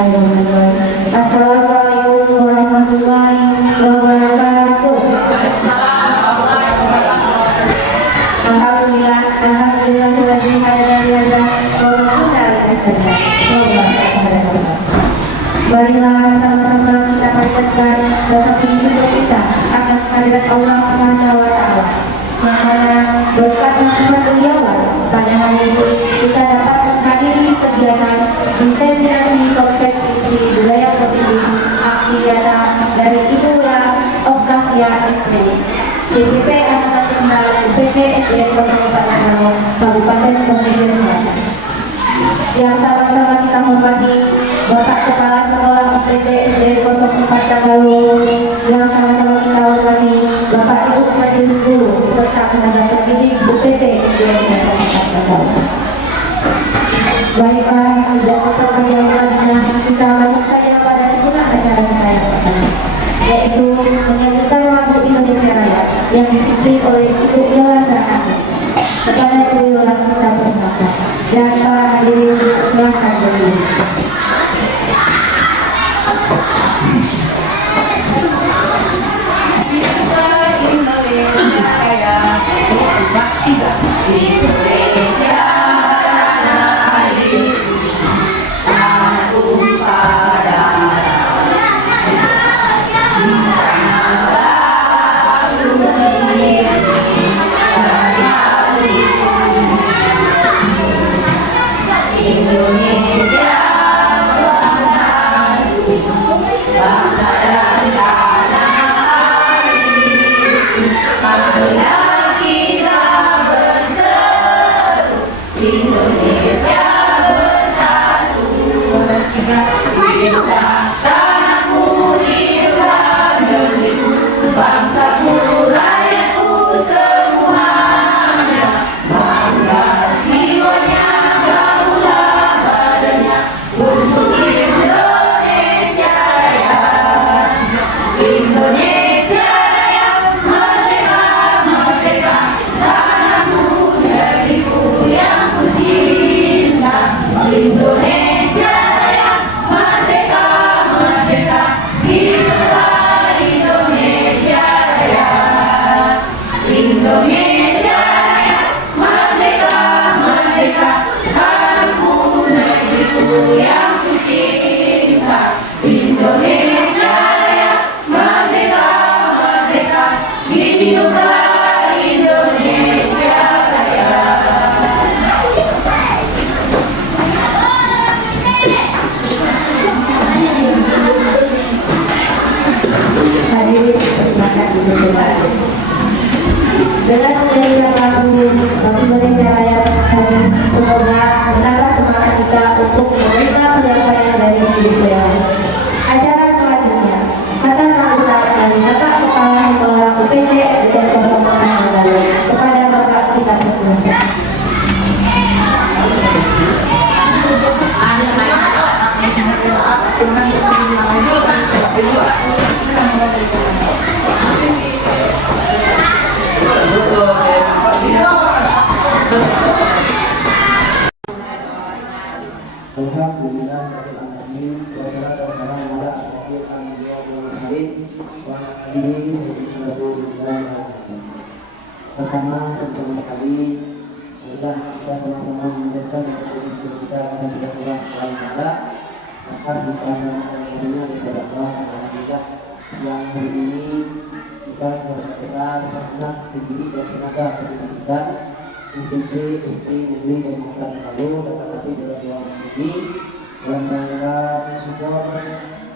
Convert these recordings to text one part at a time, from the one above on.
Bismillahirrahmanirrahim. Assalamualaikum warahmatullahi wabarakatuh. Alhamdulillah, alhamdulillahilladzi hadana li hadza wa ma kunna linahtadiya. Marilah sama-sama kita panjatkan rasa puji syukur kita atas kehadirat Allah Subhanahu wa taala. Yang mana berkat rahmat beliau pada hari ini kita dapat menghadiri kegiatan inspirasi konsep di budaya positif aksi nyata dari Ibu Octavia SD CPP Angkatan 9 UPT SDN 04 Manado Kabupaten Pesisir Selatan. Yang sama-sama kita hormati Bapak Kepala Sekolah UPT SDN 04 Tagalog, yang sama-sama kita hormati Bapak Ibu Majelis Guru serta tenaga pendidik UPT SDN 04 Tagalog. Baiklah, tidak terpanjang lagi, kita masuk saja pada susunan acara kita yang pertama, yaitu menyanyikan lagu Indonesia Raya yang dipimpin oleh Ibu Yolanda. Kepada Ibu Yolanda kita persilakan, dan para hadirin silakan berdiri. Dengan menyanyikan lagu Indonesia Raya hari, semoga menambah semangat kita untuk menerima penyampaian dari Ibu beliau. Acara selanjutnya atas sambutan dari Bapak Kepala Sekolah UPT SDN 04 Tagalog. Kepada Bapak kita persilakan. Alhamdulillah, alamin, wassalatu wassalamu ala asyrofil anbiya wal mursalin wa ala alihi sayyidina Rasulillah. Pertama sekali, marilah kita sama-sama mengucapkan rasa syukur kita kepada Allah Subhanahu wa taala atas limpahan karunia daripada Allah. Alhamdulillah, siang hari ini kita keluarga besar, anak, pendidik dan tenaga pendidikan UPT SD Negeri 04 Tagalog dapat hati dalam doa ini dalam rangka mensupport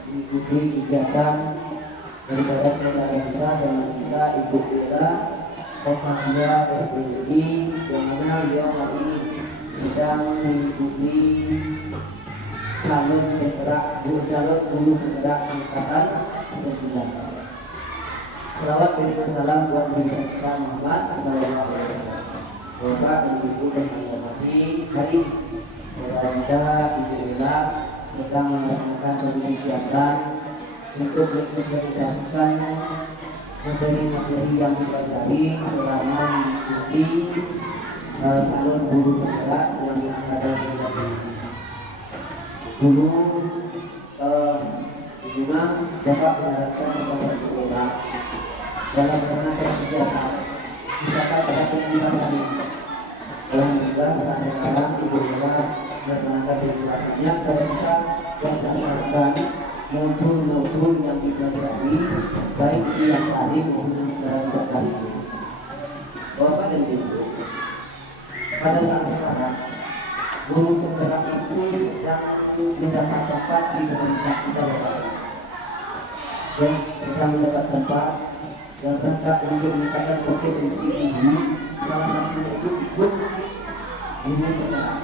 mengikuti kegiatan daripada saudara kita dan kita Ibu Bella Octavia SPDI, yang mana beliau hari ini sedang mengikuti calon guru penggerak angkatan 9. Selawat berikan salam buat Nabi kita Muhammad sallallahu alaihi wasallam. Bapak dan Ibu yang dihormati, hari ini saudara Ibu Bella sedang melaksanakan suatu kegiatan untuk mengimplementasikan materi-materi yang dipelajari selama mengikuti calon guru penggerak yang ada sebagai dulu Memang Bapak mengharapkan kepada Ibu Ella dalam melaksanakan kegiatan usaha pada komunitas ini. Alhamdulillah saat sekarang Ibu Ella melaksanakan regulasinya kepada kita berdasarkan modul-modul yang dipelajari baik itu yang daring maupun secara tidak daring. Bapak dan Ibu, pada saat sekarang guru penggerak itu sedang mendapat tempat di pemerintah kita Bapak, dan sedang mendapat tempat dan rangka untuk meningkatkan kompetensi ibu, salah satunya itu ikut guru penggerak.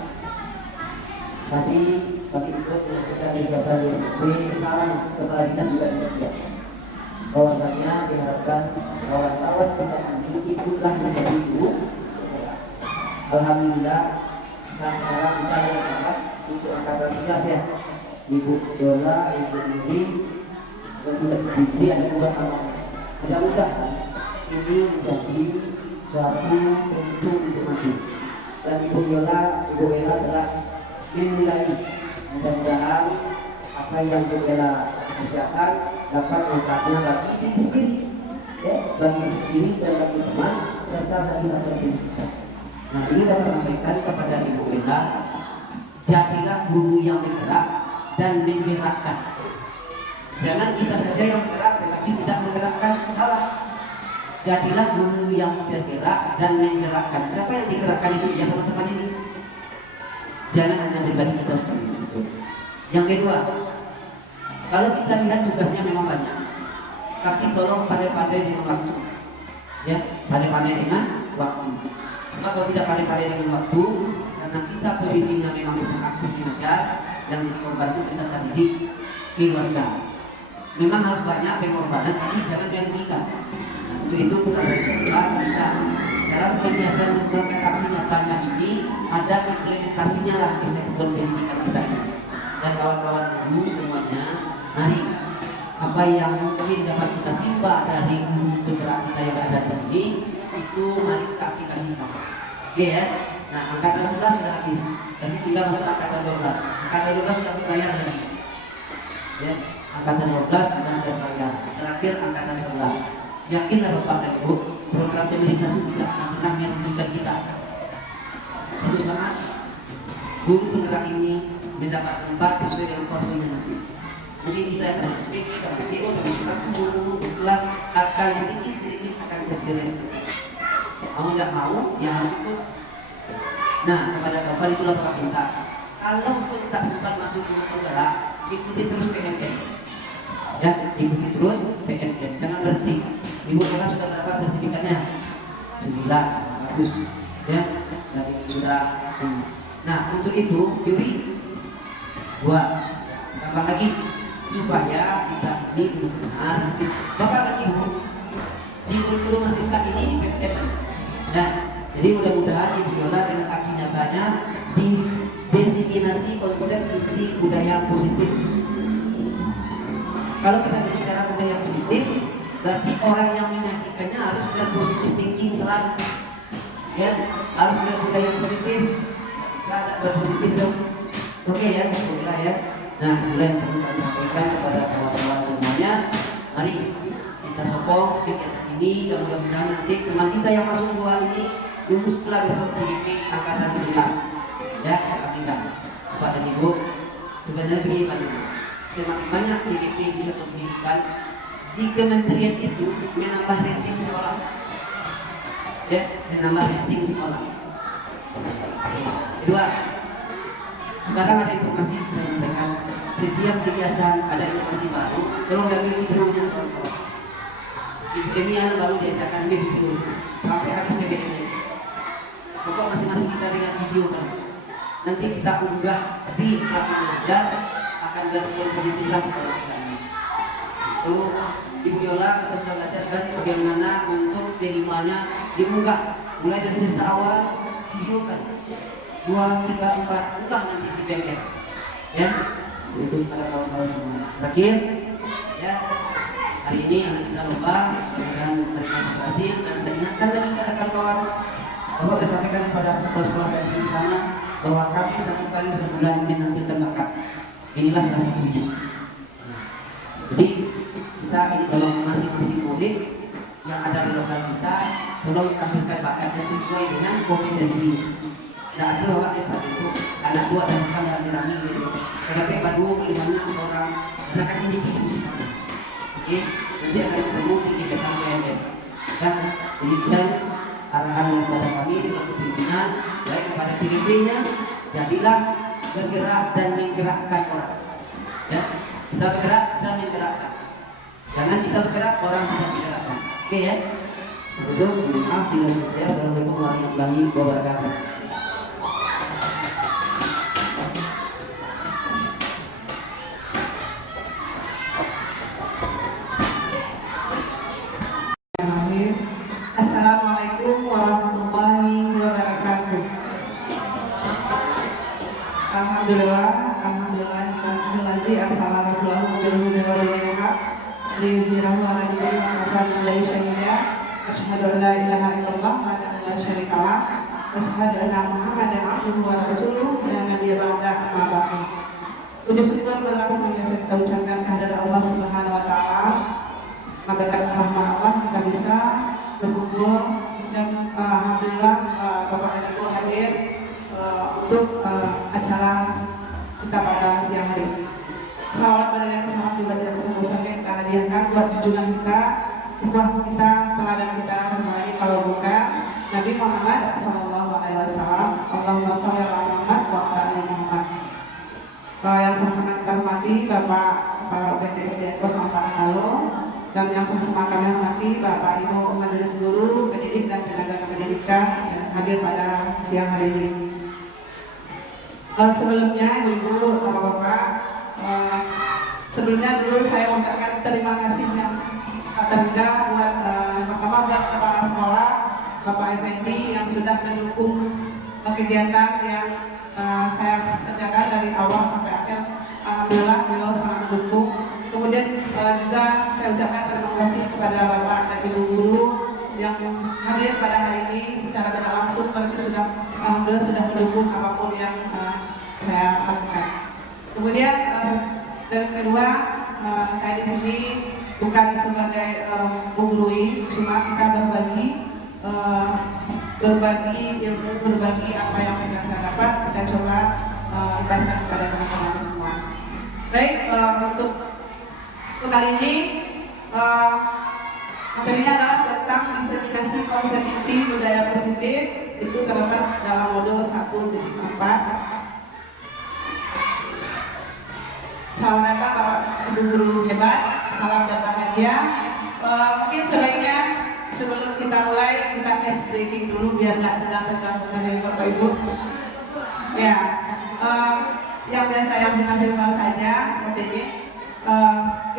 Tadi kami ikut menyaksikan kegiatan di SMP, salam kepala dinas juga demikian. Bahwasanya diharapkan kawan-kawan kita ini ikutlah menjadi guru. Alhamdulillah saat sekarang kita ada untuk angkatan 11 ya. Ibu Yola, Ibu Nuri, dan tidak diberi ada 2 tambah. Mudah-mudahan ini menjadi suatu pemicu untuk maju. Dan Ibu Yola telah dimulai. Mudah-mudahan apa yang Ibu Yola kerjakan dapat manfaatnya bagi diri sendiri, ya, bagi diri sendiri dan bagi teman serta bagi satu pendidikan. Nah, ini dapat sampaikan kepada Ibu Yola, jadilah guru yang bergerak dan menggerakkan. Jangan kita saja yang bergerak tetapi tidak menggerakkan, salah. Jadilah guru yang bergerak dan menggerakkan. Siapa yang digerakkan itu? Ya teman-teman ini. Jangan hanya pribadi kita sendiri. Yang kedua, kalau kita lihat tugasnya memang banyak, tapi tolong pandai-pandai dengan waktu. Ya, pandai-pandai dengan waktu. Cuma kalau tidak pandai-pandai dengan waktu, karena kita posisinya memang sedang aktif di mengejar yang jadi korban itu bisa terdidik keluarga. Memang harus banyak pengorbanan, tapi jangan dirugikan. Untuk itu kita dalam kegiatan mengembangkan aksi nyatanya ini ada implementasinya lah di sektor pendidikan kita ini. Dan kawan-kawan guru semuanya, mari apa yang mungkin dapat kita timba dari penggerak kita yang ada di sini itu mari kita aplikasikan. Oke ya. Nah, angkatan 11 sudah habis. Berarti tinggal masuk angkatan 12. Angkatan 12 sudah berbayar lagi. Ya, angkatan 12 sudah berbayar. Terakhir angkatan 11. Yakinlah Bapak dan Ibu, program pemerintah itu tidak akan pernah merugikan kita. Suatu saat guru penggerak ini mendapat tempat sesuai dengan porsinya nanti. Mungkin kita akan masuk ini, kita masuk itu, tapi satu guru kelas akan sedikit akan terberes. Mau tidak mau, ya harus ikut. Nah, kepada Bapak itulah Bapak minta. Kalau pun tak sempat masuk guru penggerak, ikuti terus PMN. Ya, ikuti terus PMN. Jangan berhenti. Ibu Yola sudah dapat sertifikatnya 9, bagus. Ya, dan sudah. Nah, untuk itu Yuri 2 tambah lagi supaya kita ini benar-benar Bapak dan Ibu di kurikulum merdeka ini di PMN. Nah, jadi mudah-mudahan Ibu Yola dengan aksi nyatanya didiseminasi konsep inti budaya positif. Kalau kita berbicara budaya positif, berarti orang yang menyajikannya harus berpositif thinking selalu. Ya, harus berbudaya positif. Bisa ada berpositif dong. Oke ya, boleh ya. Nah, mulai yang perlu kami sampaikan kepada kawan-kawan semuanya. Mari kita sokong kegiatan ini dan mudah-mudahan nanti teman kita yang masuk 2 ini lulus pula besok CGP angkatan 11. Ya, kita Bapak dan Ibu, sebenarnya begini Pak Ibu. Semakin banyak CGP di satu pendidikan di kementerian itu menambah rating sekolah. Ya, menambah rating sekolah. Kedua, sekarang ada informasi saya sampaikan. Setiap kegiatan ada informasi baru. Tolong bagi videonya. Ini yang baru diajarkan video sampai habis PBN. Pokok masing-masing kita dengan video kan. Nanti kita unggah di Kami Mengajar akan berespon positif lah sekolah kita ini. Itu Ibu Yola kita sudah belajarkan bagaimana untuk penerimanya diunggah mulai dari cerita awal video kan 2, 3, 4 unggah nanti di PBN. Ya, itu pada kawan-kawan semua. Terakhir, ya hari ini anak kita lomba dan mereka berhasil dan kita ingatkan lagi pada kawan-kawan bahwa saya sampaikan kepada kepala sekolah di sana bahwa kami 1 kali sebulan menampilkan bakat. Inilah salah satunya. Jadi kita ini tolong masing-masing murid yang ada di lokal kita, tolong tampilkan bakatnya sesuai dengan kompetensi. Tidak ada orang yang pada itu anak tua dan bukan rame-rame gitu. Tetapi pada bagaimana seorang anak individu seperti oke, nanti akan ketemu di kegiatan PNM. Dan demikian arahan daripada kami selaku pimpinan, baik kepada ciri-cirinya, jadilah bergerak dan menggerakkan orang. Ya, kita bergerak dan menggerakkan. Jangan kita bergerak, orang tidak digerakkan. Oke ya. Untuk maaf bila saya. Assalamualaikum warahmatullahi wabarakatuh. Assalamualaikum warahmatullahi wabarakatuh. Alhamdulillah, alhamdulillahirobbilalamin. Assalamualaikum warahmatullahi wabarakatuh. Liyuzhirahu ala dinihi wa kafa billahi shahida. Asyhadu an la ilaha illallah wahdahu la syarika lah. Asyhadu anna Muhammadan abduhu wa rasuluh la nabiyya ba'dahu amma ba'du. Puji syukur berlangsung yang saya ucapkan kehadirat Allah Subhanahu wa taala. Berkat rahmat Allah kita bisa berkumpul dan alhamdulillah Bapak dan Ibu hadir untuk acara kita pada siang hari ini. Salawat dan yang salam juga tidak bosan-bosannya kita hadiahkan buat junjungan kita, ukhuwah kita, teladan kita semua ini kalau bukan Nabi Muhammad SAW. Allahumma sholli ala Muhammad wa ala ali Muhammad. Yang sama-sama kita hormati Bapak Kepala BTSDN Kosong Halo, dan yang sama-sama kami hormati Bapak Ibu Majelis Guru, pendidik dan tenaga pendidikan yang hadir pada siang hari ini. Sebelumnya Ibu, Bapak-bapak, sebelumnya dulu saya ucapkan terima kasih yang terendah buat yang pertama buat kepala sekolah Bapak Effendi yang sudah mendukung kegiatan yang saya kerjakan dari awal sampai akhir. Alhamdulillah beliau sangat mendukung. Kemudian juga saya ucapkan terima kasih kepada Bapak dan Ibu guru yang hadir pada hari ini secara tidak langsung, berarti sudah alhamdulillah sudah mendukung apapun yang saya lakukan. Kemudian dan kedua, saya di sini bukan sebagai menggurui, cuma kita berbagi ilmu, berbagi apa yang sudah saya dapat, saya coba ibaskan kepada teman-teman semua. Baik, untuk kali ini materinya adalah tentang diseminasi konsep inti budaya positif, itu terdapat dalam modul 1.4. Salam datang Bapak Ibu guru hebat, salam dan bahagia. Mungkin sebaiknya sebelum kita mulai kita ice breaking dulu biar nggak tegang-tegang mengenai Bapak Ibu. Ya, yang biasa yang simpan saja seperti ini.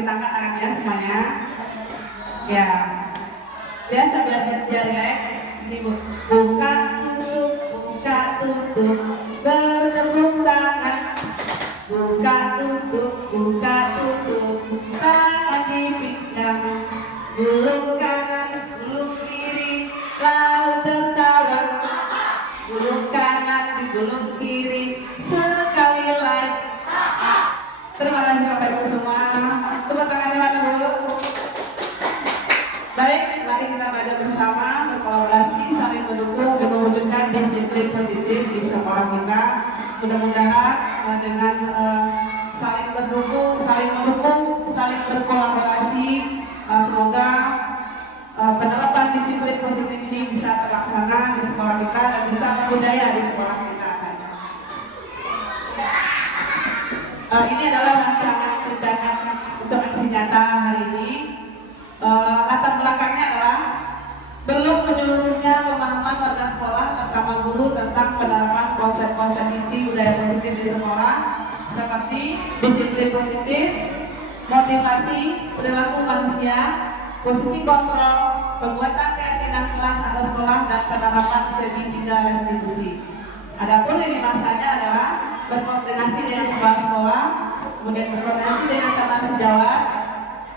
Kita angkat tangannya semuanya. Ya, biasa biar relax. Ini Bu, buka tutup, bertepuk tangan. Buka tutup, tangan di pinggang, gulung kanan, gulung kiri, lalu tertawa. Gulung kanan, digulung kiri, sekali lagi. Terima kasih Bapak Ibu semua. Tepuk tangannya mana dulu. Baik, mari kita belajar bersama, berkolaborasi, saling mendukung dan mewujudkan disiplin positif di sekolah kita. Mudah-mudahan dengan saling mendukung, saling berkolaborasi, semoga penerapan disiplin positif ini bisa terlaksana di sekolah kita dan bisa berbudaya di sekolah kita. Ini adalah rancangan tindakan untuk aksi nyata hari ini. Latar belakangnya adalah belum menyeluruhnya pemahaman warga sekolah, terutama guru, tentang penerapan konsep-konsep inti budaya positif di sekolah seperti disiplin positif, motivasi, perilaku manusia, posisi kontrol, pembuatan keyakinan kelas atau sekolah, dan penerapan segitiga restitusi. Adapun ini masanya adalah berkoordinasi dengan kepala sekolah, kemudian berkoordinasi dengan teman sejawat,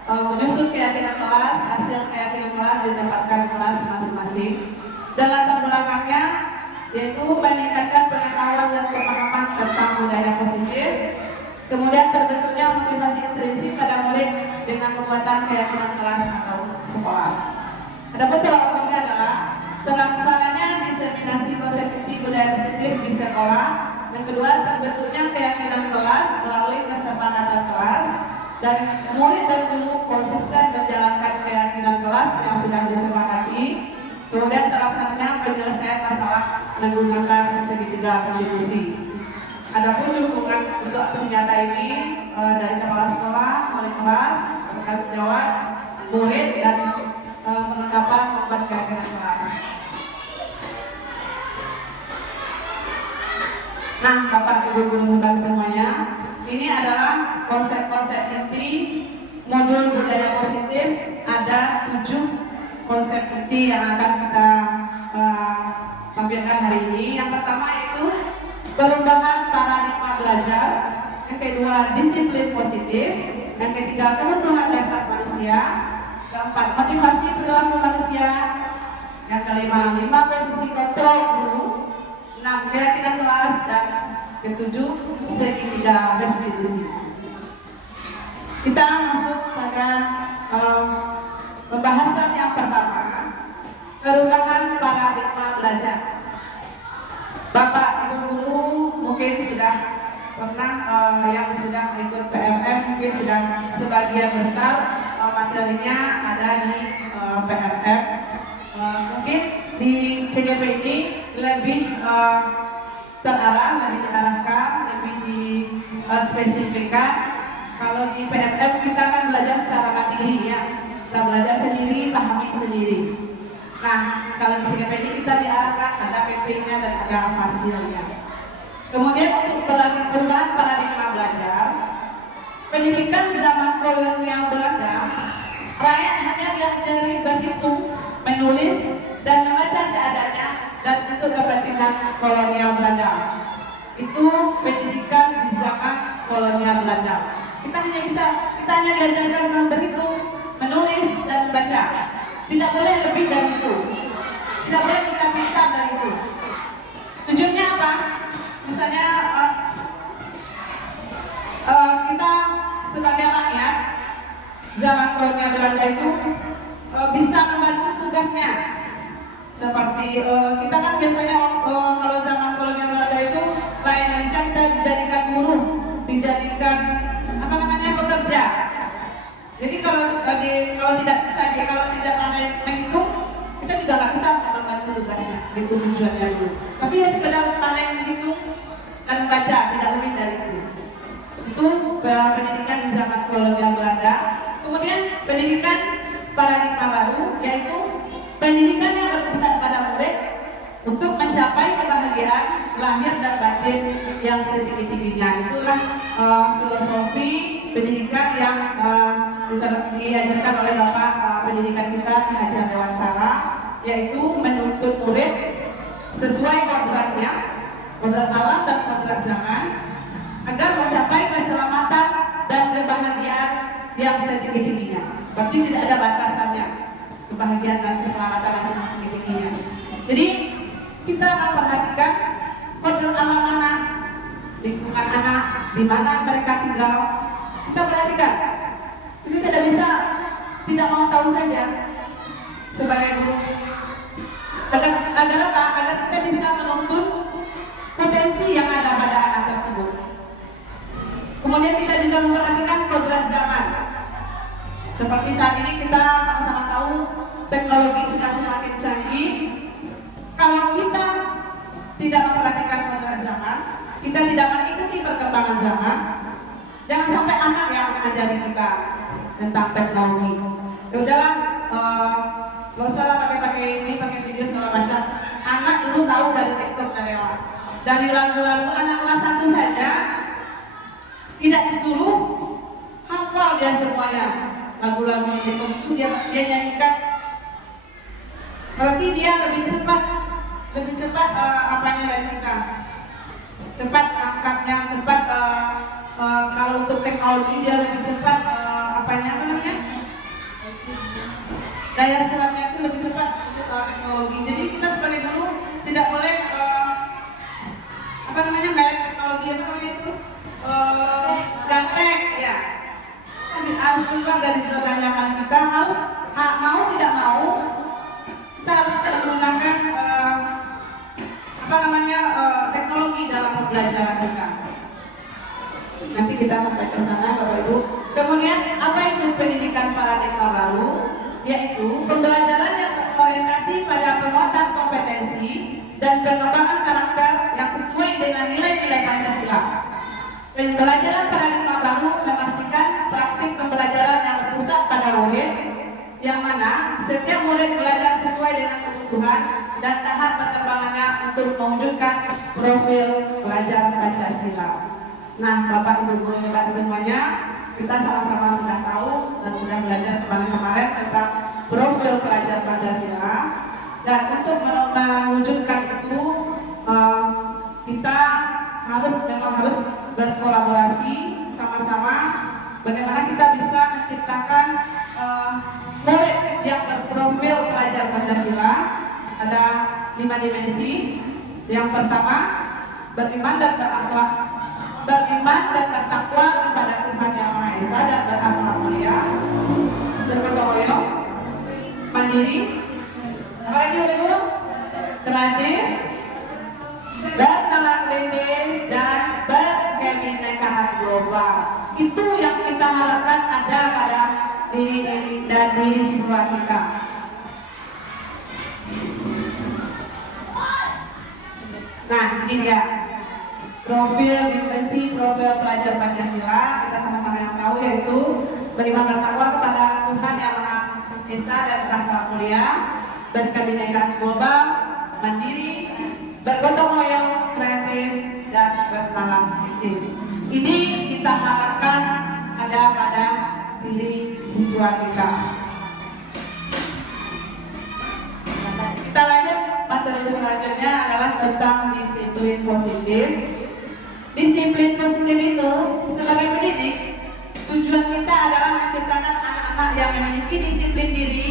menyusun keyakinan kelas, hasil keyakinan kelas ditempatkan kelas masing-masing. Dan latar belakangnya yaitu meningkatkan pengetahuan dan pemahaman tentang budaya positif, kemudian terbentuknya motivasi intrinsik pada murid Adapun tolak ukurnya adalah terlaksananya diseminasi konsepsi budaya positif di sekolah. Yang kedua, terbentuknya keyakinan kelas melalui kesepakatan kelas, dan murid dan guru konsisten menjalankan keyakinan kelas yang sudah disepakati. Kemudian terlaksananya penyelesaian masalah menggunakan segitiga restitusi. Adapun dukungan untuk aksi nyata ini dari kepala sekolah, wali kelas, rekan sejawat, murid, dan penerapan membuat keyakinan kelas. Nah, Bapak Ibu guru dan semuanya, ini adalah konsep-konsep inti modul budaya positif. Ada 7 konsep inti yang akan kita tampilkan hari ini. Yang pertama yaitu perubahan paradigma belajar. Yang kedua, disiplin positif. Yang ketiga, kebutuhan dasar manusia. Keempat, motivasi perilaku manusia. Yang kelima, 5 posisi kontrol guru. 6, keyakinan kelas. Dan ketujuh, segitiga restitusi. Kita masuk pada pembahasan yang pertama, perubahan paradigma belajar. Bapak Ibu guru mungkin sudah pernah yang sudah ikut PMM mungkin sudah sebagian besar materinya ada di PMM. Mungkin di CGP ini lebih terarah, lebih diarahkan, lebih dispesifikkan. Kalau di PMM kita kan belajar secara mandiri ya, kita belajar sendiri, pahami sendiri. Nah, kalau di CGP ini kita diarahkan, ada PP-nya dan ada hasilnya. Kemudian untuk perubahan paradigma belajar, pendidikan zaman kolonial Belanda, rakyat hanya diajari berhitung, menulis, dan membaca seadanya, dan untuk kepentingan kolonial Belanda. Itu pendidikan di zaman kolonial Belanda. Kita hanya diajarkan berhitung, menulis, dan membaca. Tidak boleh lebih dari itu. Tidak boleh kita pintar dari itu. Tujuannya apa? Misalnya kita sebagai rakyat zaman kolonial Belanda itu bisa membantu tugasnya. Seperti kita kan biasanya kalau zaman kolonial Belanda itu rakyat Indonesia kita dijadikan buruh, dijadikan pekerja. Jadi kalau tidak bisa, kalau tidak pandai menghitung, kita juga nggak bisa membantu tugasnya. Itu tujuannya dulu. Tapi ya sekedar pandai menghitung dan membaca, tidak lebih dari itu. Itu pendidikan di zaman kolonial Belanda. Kemudian pendidikan paradigma baru, yaitu pendidikan yang berpusat pada murid untuk mencapai kebahagiaan lahir dan batin yang setinggi-tingginya. Itulah filosofi pendidikan yang diajarkan oleh Bapak pendidikan kita di Hajar Dewantara, yaitu menuntut murid sesuai kodratnya, kodrat alam dan kodrat zaman, agar mencapai keselamatan dan kebahagiaan yang setinggi-tingginya. Berarti tidak ada batasannya, kebahagiaan dan keselamatan yang setinggi-tingginya. Jadi kita akan perhatikan kodrat alam anak, lingkungan anak, di mana mereka tinggal. Kita perhatikan. Ini tidak bisa tidak mau tahu saja sebagai guru. Agar apa? Agar kita bisa menuntut potensi yang ada pada anak tersebut. Kemudian kita juga memperhatikan kodrat zaman. Seperti saat ini kita sama-sama tahu teknologi sudah semakin canggih. Kalau kita tidak memperhatikan kodrat zaman, kita tidak mengikuti perkembangan zaman, jangan sampai anak yang mengajari kita tentang teknologi. Ya udahlah, nggak usah lah pakai ini, pakai video segala macam. Anak dulu tahu dari TikTok dan lewat. Dari lagu-lagu anak kelas 1 saja tidak disuruh hafal dia semuanya. Lagu-lagu TikTok itu dia nyanyikan. Berarti dia lebih cepat apanya dari kita. Cepat angkatnya, cepat kalau untuk teknologi dia lebih cepat daya serapnya itu lebih cepat untuk teknologi. Jadi kita sebagai guru tidak boleh melek teknologi itu ganteng ya. Harus keluar dari zona nyaman kita, harus mau tidak mau Kemudian apa itu pendidikan paradigma baru? Yaitu pembelajaran yang berorientasi pada penguatan kompetensi dan pengembangan karakter yang sesuai dengan nilai-nilai Pancasila. Pembelajaran paradigma baru memastikan praktik pembelajaran yang berpusat pada murid, yang mana setiap murid belajar sesuai dengan kebutuhan dan tahap perkembangannya untuk mewujudkan profil pelajar Pancasila. Nah, Bapak Ibu guru hebat semuanya, kita sama-sama sudah tahu dan sudah belajar kemarin-kemarin tentang profil pelajar Pancasila, dan untuk mewujudkan itu kita harus berkolaborasi sama-sama bagaimana kita bisa menciptakan murid yang berprofil pelajar Pancasila. Ada 5 dimensi. Yang pertama, beriman dan bertakwa kepada Tuhan Yang Maha Esa dan berakhlak mulia, bergotong royong, mandiri, apalagi udah terakhir, bertolak lintas dan berkebinekaan global. Itu yang kita harapkan ada pada diri dan diri siswa kita. Nah, ini dia dimensi profil pelajar Pancasila. Kita sama-sama yang tahu, yaitu beriman bertakwa kepada Tuhan Yang Maha Esa dan berakhlak mulia, berkebinekaan global, mandiri, bergotong royong, kreatif, dan bertalang etis. Ini kita harapkan ada pada diri siswa kita. Kita lanjut, materi selanjutnya adalah tentang disiplin positif. Disiplin positif itu sebagai pendidik, tujuan kita adalah menciptakan anak-anak yang memiliki disiplin diri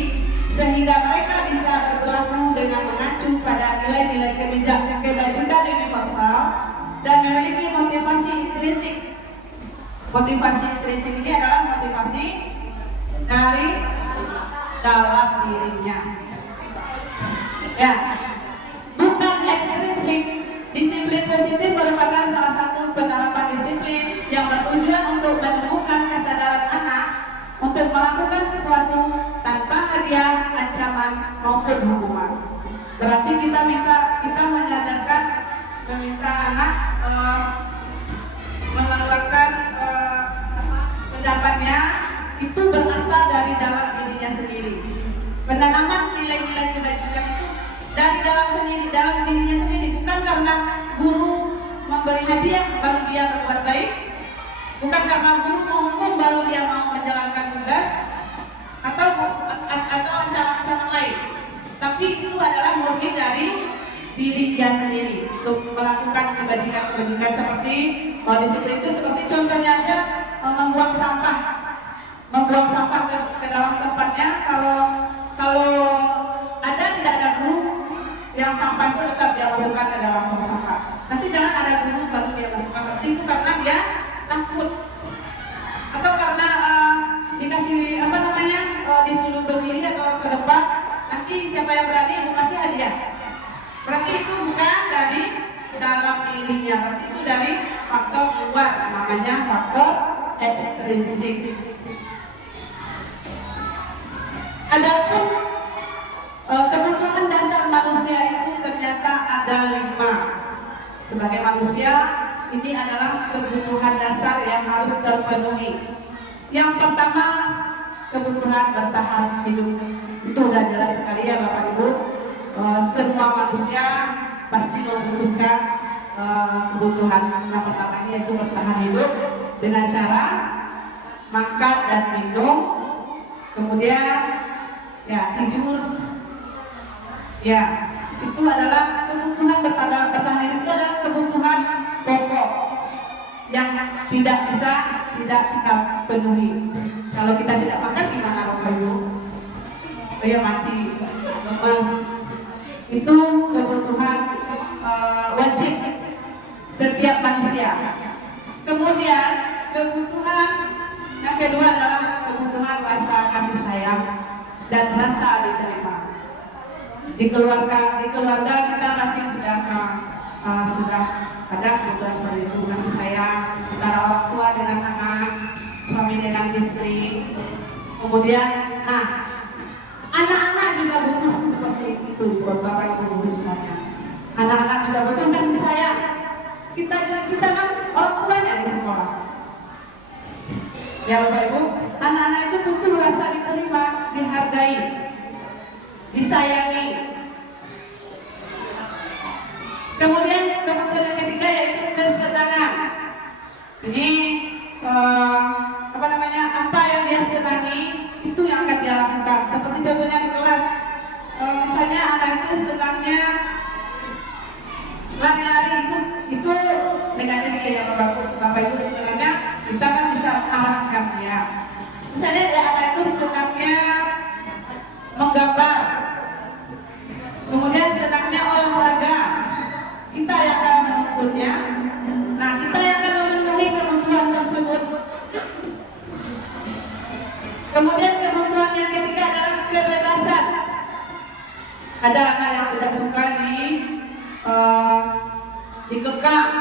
sehingga mereka bisa berperilaku dengan mengacu pada nilai-nilai kebajikan universal dan memiliki motivasi intrinsik. Motivasi intrinsik ini adalah motivasi dari dalam dirinya. Ya, bukan ekstrinsik. Disiplin positif merupakan salah satu penerapan disiplin yang bertujuan untuk menemukan kesadaran anak untuk melakukan sesuatu tanpa hadiah, ancaman maupun hukuman. Berarti kita menyadarkan, meminta anak mengeluarkan pendapatnya itu berasal dari dalam dirinya sendiri. Penanaman nilai-nilai kebajikan itu dari dalam dirinya sendiri, bukan karena guru memberi hadiah baru dia berbuat baik, bukan karena guru menghukum baru dia mau menjalankan tugas, atau ancaman-ancaman lain, tapi itu adalah murni dari diri dia sendiri untuk melakukan kebajikan-kebajikan seperti disiplin itu seperti contohnya aja membuang sampah ke dalam tempatnya. Kalau tidak ada guru, yang sampah itu tetap dia masukkan ke dalam tong sampah. Nanti jangan ada guru baru dia masukkan, berarti itu karena dia takut atau karena dikasih disuruh berdiri atau ke depan, nanti siapa yang berani mau kasih hadiah. Berarti itu bukan dari dalam dirinya, berarti itu dari faktor luar, namanya faktor ekstrinsik. Adapun kebutuhan dasar manusia itu ternyata ada 5. Sebagai manusia, ini adalah kebutuhan dasar yang harus terpenuhi. Yang pertama, kebutuhan bertahan hidup. Itu udah jelas sekali ya Bapak Ibu. Semua manusia pasti membutuhkan kebutuhan yang pertama, yaitu bertahan hidup dengan cara makan dan minum, kemudian tidur. Ya, itu adalah kebutuhan bertahan hidup, itu adalah kebutuhan pokok yang tidak kita penuhi. Kalau kita tidak makan gimana Bapak Ibu? Mati, lemas. Itu kebutuhan wajib setiap manusia. Kemudian kebutuhan yang kedua adalah kebutuhan rasa kasih sayang dan rasa diterima. Di keluarga kita masih sudah ada kebutuhan seperti itu, kasih sayang antara orang tua dengan anak, suami dengan istri. Kemudian, nah, anak-anak juga butuh seperti itu, Bapak Ibu Guru semuanya. Anak-anak juga butuh kasih sayang. Kita kan orang tuanya di sekolah. Ya Bapak Ibu, anak-anak itu butuh rasa diterima, dihargai, disayangi. Kemudian kebutuhan yang ketiga yaitu kesenangan. Ini apa yang dia senangi itu yang akan dia lakukan. Seperti contohnya di kelas, misalnya anak itu senangnya lari-lari, itu negatif ya Bapak Ibu. Sebenarnya kita kan bisa arahkan ya. Misalnya dia anak itu senangnya menggambar, kemudian senangnya olahraga, kita yang akan menuntunnya. Nah, kita yang akan memenuhi kebutuhan tersebut. Kemudian kebutuhan yang ketiga adalah kebebasan. Ada anak yang tidak suka dikekang.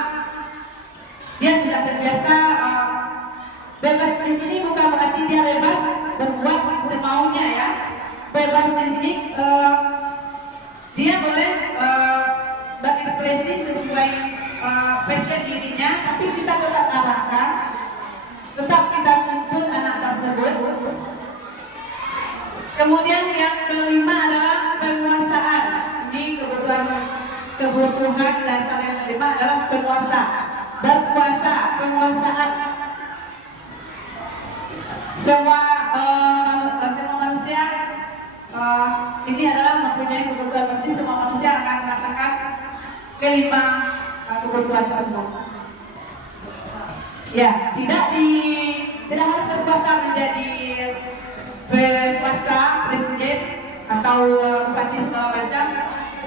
Dia sudah terbiasa bebas di sini bukan berarti dia bebas berbuat semaunya ya. Bebas di sini dia boleh berekspresi sesuai passion dirinya, tapi kita tetap arahkan, tetap kita tuntun anak tersebut. Kemudian yang kelima adalah penguasaan. Ini kebutuhan dasar yang kelima adalah penguasaan. Semua manusia ini adalah mempunyai kebutuhan, berarti semua manusia akan merasakan kelima kebutuhan tersebut. Ya, tidak harus berkuasa menjadi penguasa, presiden atau bupati segala macam.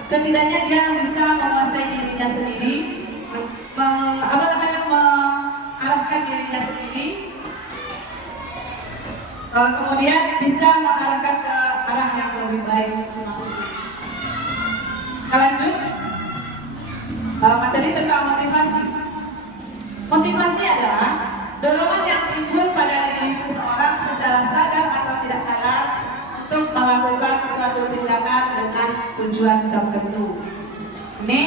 Setidaknya dia bisa menguasai dirinya sendiri, mengarahkan dirinya sendiri. Kemudian bisa mengarahkan ke arah yang lebih baik maksudnya. Kita lanjut. Materi tentang motivasi. Motivasi adalah dorongan yang timbul pada diri seseorang secara sadar atau tidak sadar untuk melakukan suatu tindakan dengan tujuan tertentu. Ini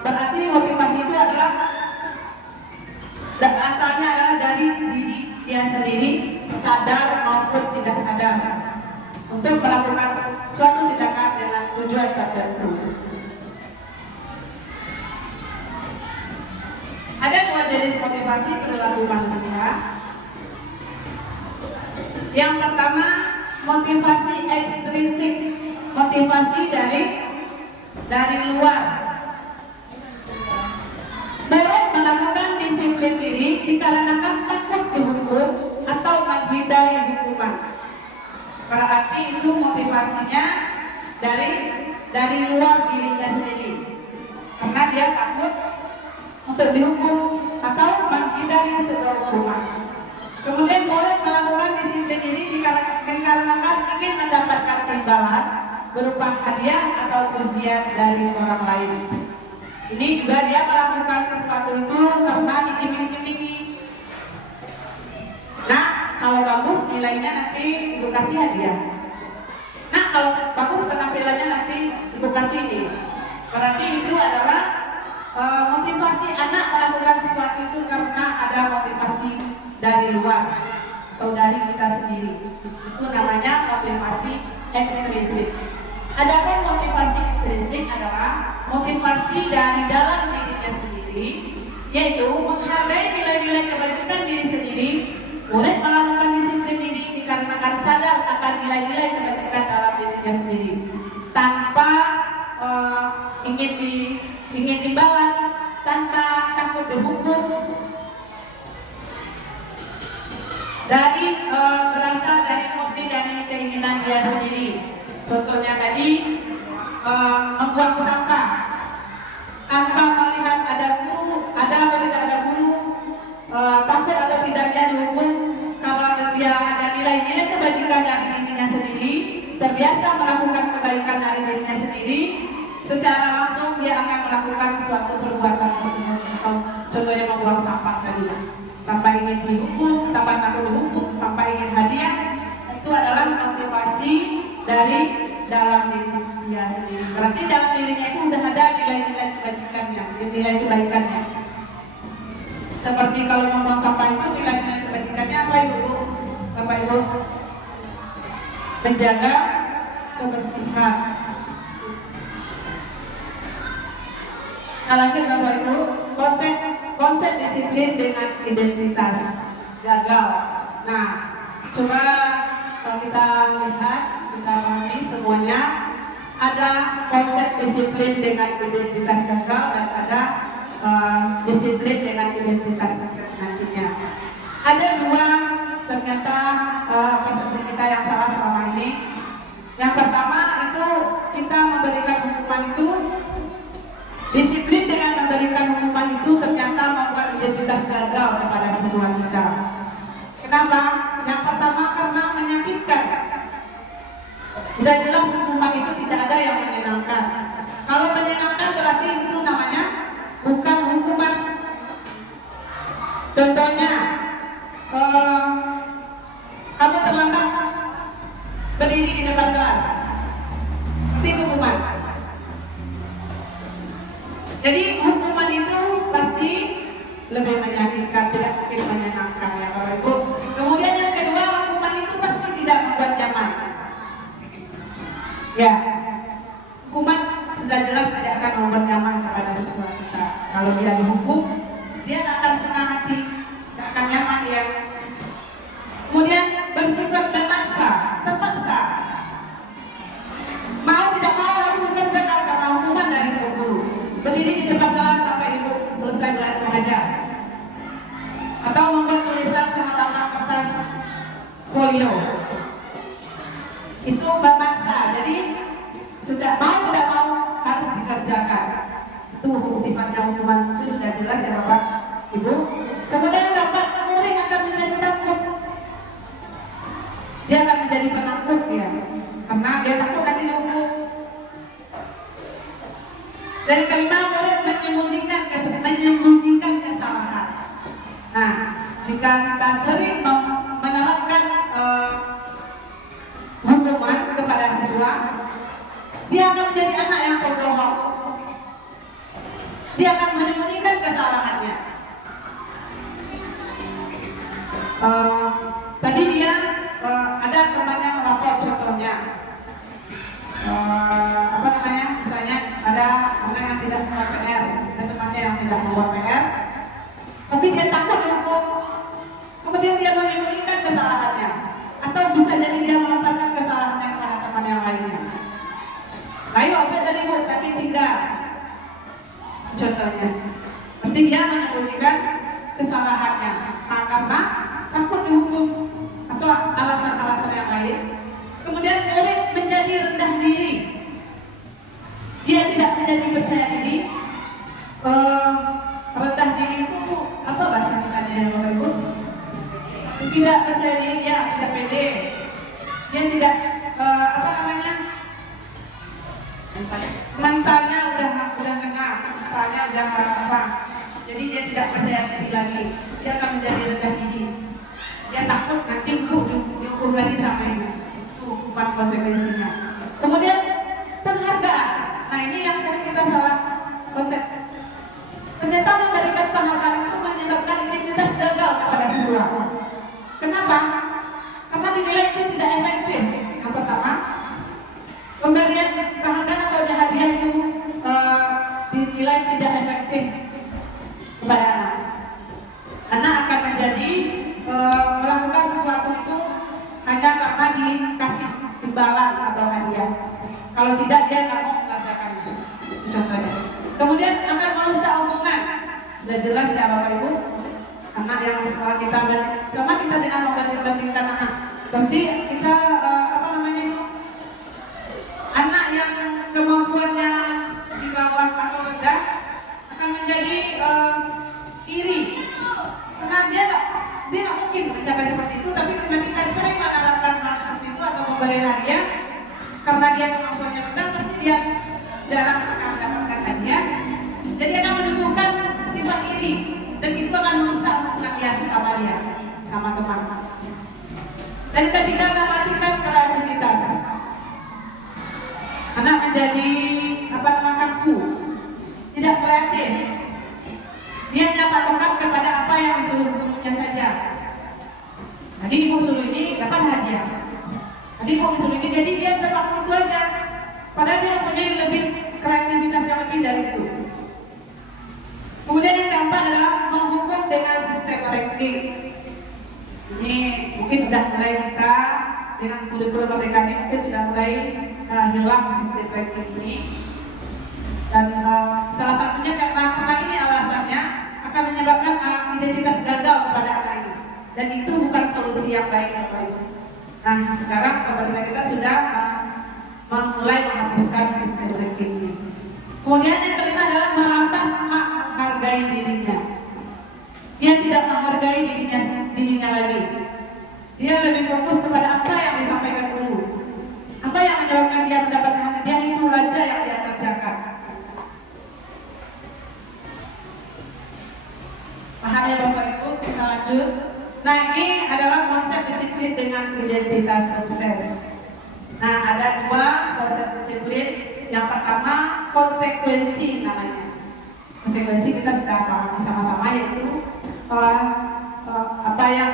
berarti motivasi itu adalah asalnya adalah dari diri dia sendiri, sadar maupun tidak sadar, untuk melakukan suatu tindakan dengan tujuan tertentu. Ada dua jenis motivasi perilaku manusia. Yang pertama, motivasi ekstrinsik, motivasi dari luar. Boleh melakukan disiplin diri dikarenakan takut dihukum atau menghindari hukuman. Berarti itu motivasinya dari luar dirinya sendiri, karena dia takut untuk dihukum atau menghindari sebuah hukuman. Kemudian boleh melakukan disiplin diri dikarenakan ingin mendapatkan imbalan berupa hadiah atau pujian dari orang lain. Ini juga dia melakukan sesuatu itu karena diiming-imingi. Nah, kalau bagus nilainya nanti ibu kasih hadiah. Nah, kalau bagus penampilannya nanti ibu kasih ini. Berarti itu adalah motivasi anak melakukan sesuatu itu karena ada motivasi dari luar atau dari kita sendiri. Itu namanya motivasi ekstrinsik. Adapun motivasi intrinsik adalah motivasi dari dalam dirinya sendiri, yaitu menghargai nilai-nilai kebajikan diri sendiri, boleh melakukan disiplin diri dikarenakan sadar akan nilai-nilai kebajikan dalam dirinya sendiri, tanpa ingin imbalan, tanpa takut dihukum, berasal dari murni dari keinginan dia sendiri. Contohnya tadi membuang sampah tanpa melihat ada guru, ada atau tidak ada guru, takut atau tidaknya dihukum karena dia ada nilai-nilai kebajikan dari dirinya sendiri, terbiasa melakukan kebaikan dari dirinya sendiri, secara langsung dia akan melakukan suatu perbuatan tersebut. Atau contohnya membuang sampah tadi. tanpa ingin dihukum, tanpa takut dihukum, tanpa ingin hadiah, itu adalah motivasi dari dalam diri dia sendiri. Berarti dalam dirinya itu udah ada nilai-nilai kebajikannya, nilai kebaikannya. Seperti kalau membuang sampah itu nilai-nilai kebajikannya apa Ibu? Bapak Ibu? Menjaga kebersihan. Nah, lanjut Bapak Ibu, konsep disiplin dengan identitas gagal. Nah, coba kalau kita lihat, kita pahami semuanya, ada konsep disiplin dengan identitas gagal dan ada disiplin dengan identitas sukses nantinya. Ada dua ternyata persepsi kita yang salah selama ini. Yang pertama itu kita memberikan hukuman itu, disiplin dengan memberikan hukuman itu ternyata membuat identitas gagal kepada siswa kita. Kenapa? Yang pertama karena menyakitkan. Udah jelas hukuman itu tidak ada yang menyenangkan. Kalau menyenangkan berarti itu namanya bukan hukuman. Contohnya, kamu terlambat berdiri di depan kelas, itu hukuman. Jadi hukuman itu pasti lebih menyakitkan, tidak mungkin menyenangkan ya Bapak Ibu. Kemudian yang kedua, hukuman itu pasti tidak membuat nyaman. Ya, hukuman sudah jelas tidak akan membuat nyaman kepada siswa kita. Kalau dia dihukum, dia tidak akan senang hati, tidak akan nyaman dia. Kemudian bersifat terpaksa. Mau tidak mau harus dikerjakan karena hukuman dari guru. Berdiri di depan kelas sampai ibu selesai mengajar, atau membuat tulisan semalaman kertas folio, itu memaksa. Jadi sejak mau tidak mau harus dikerjakan. Itu sifatnya hukuman, itu sudah jelas ya Bapak Ibu. Kemudian dapat murid akan menjadi takut. Dia akan menjadi penakut ya, karena dia takut nanti dihukum. Dari kelima, murid menyembunyikan kesalahan. Nah, jika kita sering menerapkan hukuman kepada siswa, dia akan menjadi anak yang pembohong. Dia akan menyembunyikan kesalahannya. Tadi dia ada temannya melapor, contohnya misalnya ada anak yang tidak membuat PR, ada temannya yang tidak membuat PR, tapi dia takut dihukum, kemudian dia menyembunyikan kesalahannya, atau bisa jadi dia melemparkan kesalahannya kepada teman yang lainnya. Ayo oke dari Bu, tapi tidak, contohnya, tapi dia menyembunyikan kesalahannya, karena takut dihukum atau alasan-alasan yang lain. Kemudian murid menjadi rendah diri, dia tidak menjadi percaya diri. Rendah diri itu apa bahasa kita ya Bapak Ibu? Tidak percaya diri, ya, tidak pede. Dia tidak mentalnya udah kena, mentalnya udah apa? Jadi dia tidak percaya diri lagi. Dia akan menjadi rendah diri. Dia takut nanti dihukum lagi sama ibu. Itu hukuman konsekuensinya. Kemudian penghargaan. Nah ini yang sering kita salah konsep. Ternyata memberikan penghargaan itu menyebabkan identitas gagal kepada siswa. Kenapa? Karena dinilai itu tidak efektif. Yang pertama, pemberian penghargaan atau hadiah itu dinilai tidak efektif kepada anak. Anak akan menjadi melakukan sesuatu itu hanya karena dikasih imbalan atau hadiah. Kalau tidak, dia nggak mau mengerjakan itu. Contohnya. Kemudian akan merusak hubungan. Sudah jelas ya Bapak Ibu. Anak yang sekolah kita sama kita dengan membanding-bandingkan anak. Berarti kita anak yang kemampuannya di bawah atau rendah akan menjadi iri. Karena dia nggak mungkin mencapai seperti itu, tapi karena kita sering mengharapkan hal seperti itu atau memberi hadiah, karena dia kemampuannya rendah, pasti dia jarang akan mendapatkan hadiah. Jadi akan menimbulkan sifat iri, dan itu akan merusak hubungan dia sesama teman-teman. Dan ketiga, mematikan kreativitas. Anak menjadi kaku, tidak kreatif. Dia hanya patokan kepada apa yang disuruh gurunya saja. Tadi ibu suruh ini dapat hadiah. Tadi ibu disuruh ini, jadi dia tetap itu aja. Padahal dia mempunyai lebih kreativitas yang lebih dari itu. Kemudian yang keempat adalah menghukum dengan sistem ranking. Ini mungkin sudah mulai kita dengan kurikulum merdeka ini mungkin sudah mulai hilang sistem ranking ini. Dan salah satunya karena ini alasannya akan menyebabkan identitas gagal kepada anak ini. Dan itu bukan solusi yang baik, Bapak Ibu. Nah, sekarang pemerintah kita sudah mulai menghapuskan sistem ranking ini. Kemudian yang kelima adalah merampas hak menghargai dirinya. Dia tidak menghargai dirinya lagi. Dia lebih fokus kepada apa yang disampaikan guru. Apa yang menyebabkan dia mendapatkan hadiah, itu aja yang dia kerjakan. Paham ya Bapak Ibu? Kita lanjut. Nah, ini adalah konsep disiplin dengan identitas sukses. Nah, ada dua konsep disiplin. Yang pertama, konsekuensi namanya. Konsekuensi kita sudah pahami sama-sama, yaitu apa yang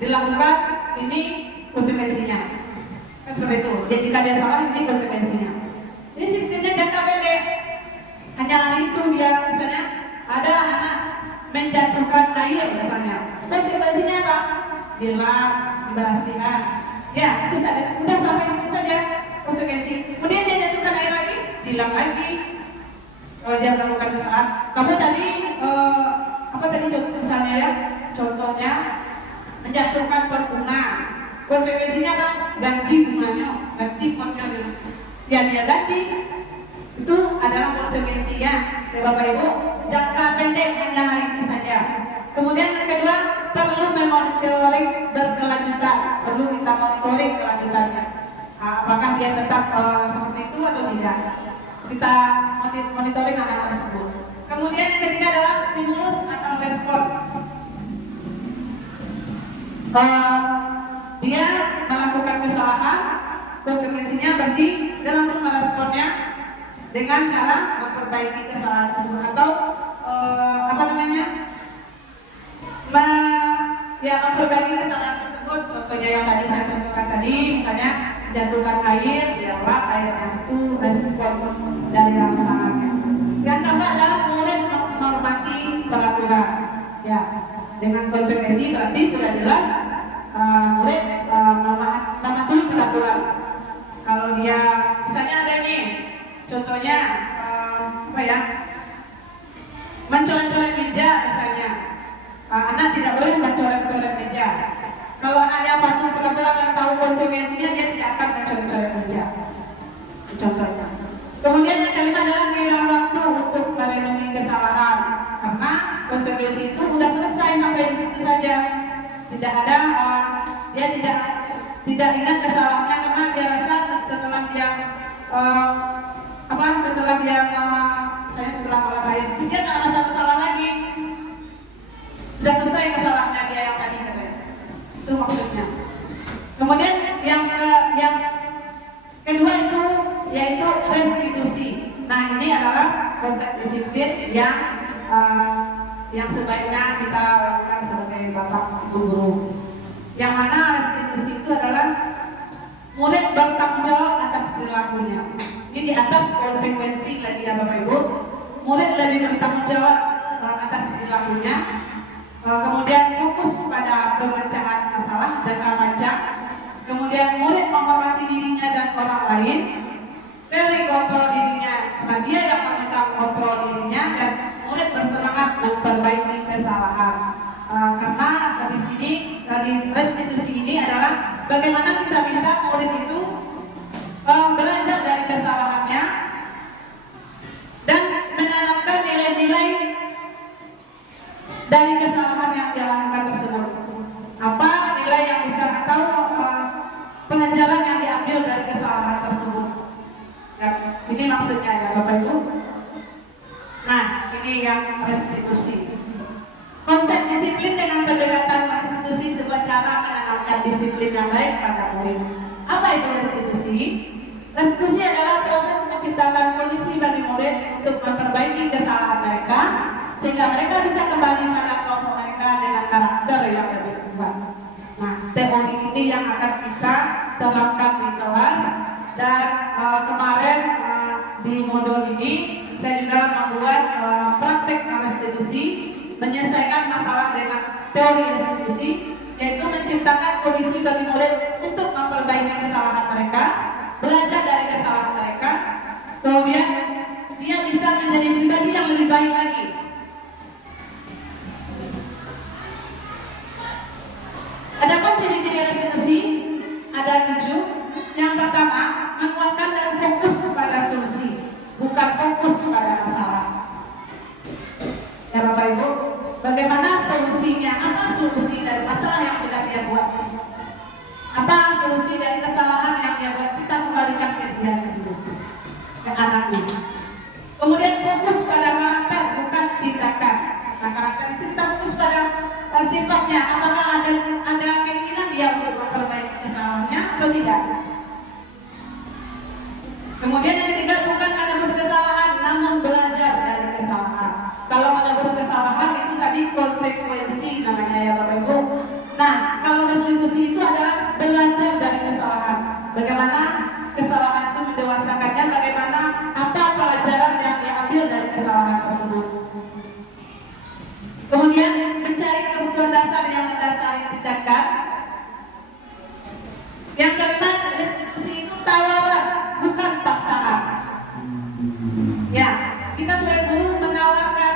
dilakukan ini konsekuensinya. Kan seperti itu. Jadi jika dia salah, ini konsekuensinya. Ini sistemnya jangka pendek. Hanya hari itu dia misalnya ada anak menjatuhkan air misalnya. Konsekuensinya apa? Dilap, dibersihkan. Ya, itu saja. Udah sampai situ saja konsekuensi. Kemudian dia jatuhkan air lagi, dilap lagi. Kalau dia melakukan kesalahan, kamu tadi apa tadi misalnya ya? Contohnya menjatuhkan pot bunga. Konsekuensinya apa? Ganti bunganya, ganti potnya dulu. Ya dia ganti. Itu adalah konsekuensinya. Ya Bapak Ibu, jangka pendek hanya hari itu saja. Kemudian yang kedua, perlu memonitoring berkelanjutan. Perlu kita monitoring kelanjutannya. Apakah dia tetap seperti itu atau tidak? Kita monitoring anak tersebut. Kemudian yang ketiga adalah stimulus atau respon. Dia melakukan kesalahan, konsekuensinya berarti dia langsung meresponnya dengan cara memperbaiki kesalahan tersebut atau memperbaiki kesalahan tersebut. Contohnya yang tadi saya contohkan tadi, misalnya jatuhkan air, dia lap airnya, itu respon dari rangsangannya. Yang keempat adalah murid menghormati peraturan. Ya, dengan konsekuensi berarti sudah jelas murid mematuhi peraturan. Kalau dia misalnya ada nih, contohnya mencoret-coret meja misalnya. Anak tidak boleh mencoret-coret meja. Kalau anaknya patuh peraturan dan tahu konsekuensinya, dia tidak akan mencoret-coret meja. Contohnya. Kemudian yang kelima adalah hilang waktu untuk merenungi kesalahan, karena konsekuensi itu sudah selesai sampai di situ saja. Tidak ada dia tidak ingat kesalahannya karena dia rasa setelah dia setelah olah air dia nggak merasa bersalah lagi. Sudah selesai kesalahannya dia yang tadi katanya. Itu maksudnya. Kemudian yang kedua itu yaitu restitusi. Nah, ini adalah konsep disiplin yang sebaiknya kita lakukan sebagai bapak ibu guru. Yang mana restitusi itu adalah murid bertanggung jawab atas perilakunya. Ini di atas konsekuensi lagi ya Bapak Ibu. Murid lebih bertanggung jawab atas perilakunya. Kemudian fokus pada pemecahan masalah jangka panjang. Kemudian murid menghormati dirinya dan orang lain. Dari kontrol dirinya, karena dia yang memegang kontrol dirinya, dan murid bersemangat memperbaiki kesalahan. Karena di sini dari restitusi ini adalah bagaimana kita minta murid itu belajar dari kesalahannya dan menanamkan nilai-nilai dari kesalahan yang dia lakukan tersebut. Apa nilai yang bisa atau pelajaran yang diambil dari kesalahan tersebut. Ya, ini maksudnya ya Bapak Ibu. Nah, ini yang restitusi. Konsep disiplin dengan pendekatan restitusi memberikan disiplin yang baik pada murid. Apa itu restitusi? Restitusi adalah proses menciptakan kondisi bagi murid untuk memperbaiki kesalahan mereka sehingga mereka bisa kembali pada kelompok mereka dengan karakter yang lebih kuat. Nah, teori ini yang akan kita terapkan di kelas dan kemarin di modul ini saya juga membuat praktek restitusi, menyelesaikan masalah dengan teori restitusi, yaitu menciptakan kondisi bagi murid untuk memperbaiki kesalahan mereka, belajar dari kesalahan mereka, kemudian dia bisa menjadi pribadi yang lebih baik lagi. Adapun ciri-ciri restitusi ada 7. Yang pertama, menguatkan dan fokus pada solusi, bukan fokus pada masalah. Ya Bapak Ibu, bagaimana solusinya? Apa solusi dari masalah yang sudah dia buat? Apa solusi dari kesalahan yang dia buat? Kita kembalikan ke dia dulu, ke anaknya. Kemudian fokus pada karakter, bukan tindakan. Nah, karakter itu kita fokus pada sifatnya. Apakah ada keinginan dia untuk memperbaiki kesalahannya atau tidak? Kemudian yang ketiga, bukan menebus kesalahan, namun belajar dari kesalahan. Kalau menebus kesalahan itu tadi konsekuensi namanya ya Bapak Ibu. Nah, kalau restitusi itu adalah belajar dari kesalahan. Bagaimana kesalahan itu mendewasakannya, bagaimana apa pelajaran yang diambil dari kesalahan tersebut. Kemudian mencari kebutuhan dasar yang mendasari tindakan. Yang kelima, restitusi itu tawaran, bukan paksaan. Ya, kita sebagai guru menawarkan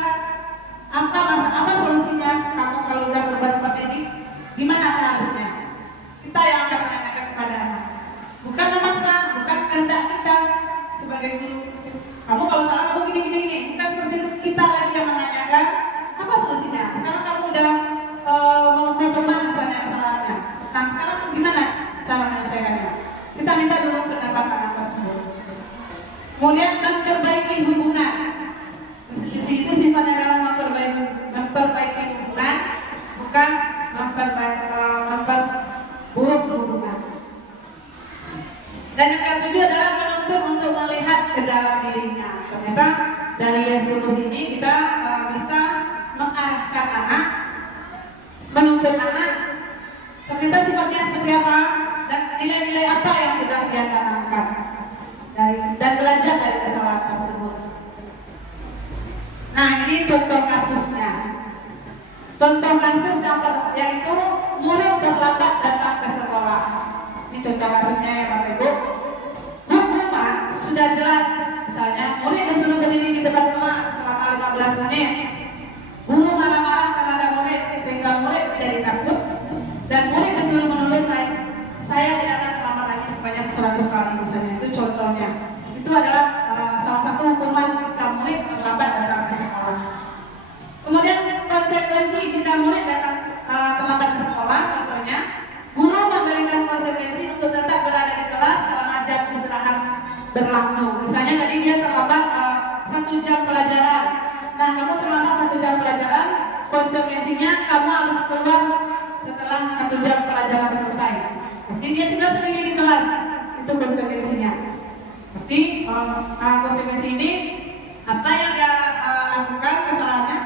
apa solusinya. Kamu kalau udah berbuat seperti ini, gimana seharusnya? Kita yang akan menanyakan kepada anak. Bukan memaksa, bukan kehendak kita sebagai guru. Kamu kalau salah, kamu gini. Bukan seperti itu. Kita lagi yang menanyakan apa solusinya. Sekarang kamu udah memotong misalnya kesalahannya. Nah, sekarang gimana cara menyelesaikannya? Kita minta dulu pendapat anak tersebut. Kemudian memperbaiki hubungan. Restitusi itu sifatnya adalah memperbaiki hubungan, bukan memperburuk hubungan. Dan yang ketujuh adalah menuntut untuk melihat ke dalam dirinya. Ternyata dari restitusi ini kita bisa mengarahkan anak, menuntut anak, ternyata sifatnya seperti apa dan nilai-nilai apa yang sudah dia tanamkan dan belajar dari kesalahan tersebut. Nah, ini contoh kasusnya. Contoh kasus yaitu murid terlambat datang ke sekolah. Ini contoh kasusnya ya Bapak Ibu. Hukuman sudah jelas, misalnya murid disuruh berdiri di depan kelas selama 15 menit. Guru marah-marah terhadap murid sehingga murid menjadi takut dan murid disuruh menulis saya tidak akan terlambat lagi sebanyak 100 kali misalnya. Itu contohnya. Itu adalah salah satu hukuman jika murid terlambat datang ke sekolah. Kemudian konsekuensi jika murid datang terlambat ke sekolah, contohnya guru memberikan konsekuensi untuk tetap berada di kelas selama jam istirahat berlangsung. Misalnya tadi dia terlambat 1 jam pelajaran. Nah, kamu terlambat 1 jam pelajaran, konsekuensinya kamu harus keluar setelah 1 jam pelajaran selesai. Jadi dia tinggal sendiri di kelas, itu konsekuensinya. Berarti konsekuensi ini apa yang dia lakukan kesalahannya,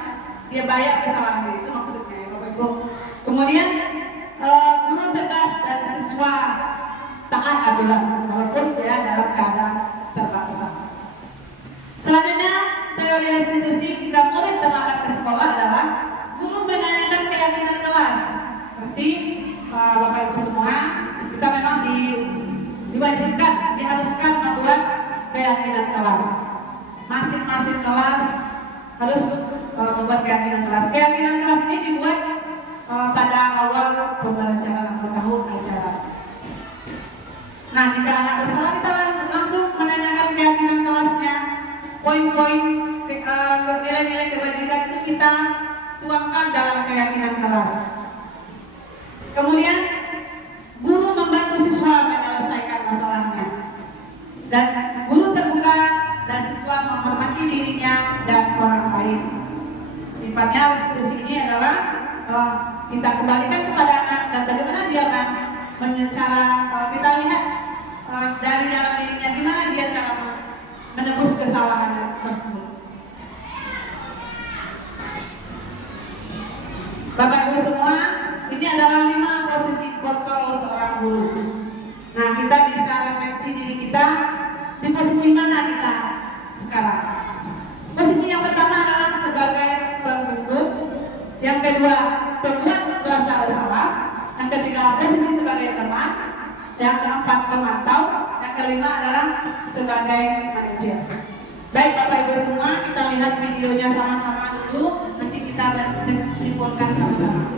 dia bayar kesalahannya, itu maksudnya ya Bapak Ibu. Kemudian guru tegas dan siswa taat aturan walaupun dia dalam keadaan terpaksa. Selanjutnya teori restitusi jika murid terlambat ke sekolah adalah guru menanyakan keyakinan kelas. Berarti Bapak Ibu semua, kita memang diwajibkan, diharuskan membuat keyakinan kelas. Masing-masing kelas harus membuat keyakinan kelas. Keyakinan kelas ini dibuat pada awal pembelajaran atau tahun ajaran. Nah, jika anak bersalah, kita langsung menanyakan keyakinan kelasnya. Poin-poin nilai-nilai kebajikan itu kita tuangkan dalam keyakinan kelas. Kemudian guru membantu siswa menyelesaikan masalahnya, dan guru terbuka dan siswa menghormati dirinya dan orang lain. Sifatnya restitusi ini adalah kita kembalikan kepada anak dan bagaimana dia akan kita lihat dari dalam dirinya gimana dia cara menebus kesalahan tersebut. Bapak Ibu semua, ini adalah 5 posisi kontrol seorang guru. Nah, kita bisa refleksi diri kita di posisi mana kita sekarang. Posisi yang pertama adalah sebagai pengikut, yang kedua pembuat merasa bersalah, yang ketiga posisi sebagai teman, yang keempat pemantau, yang kelima adalah sebagai manajer. Baik Bapak Ibu semua, kita lihat videonya sama-sama dulu, nanti kita simpulkan sama-sama.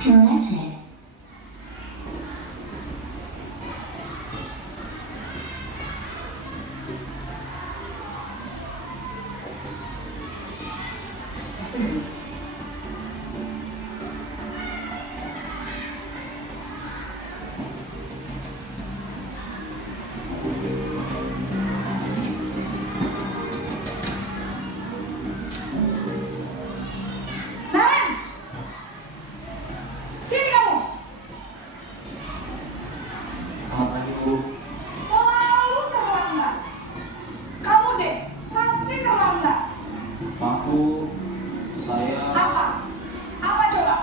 Connected. Selamat pagi Bu. Selalu terlambat. Kamu deh, pasti terlambat. Maaf Bu, saya Apa? Apa coba?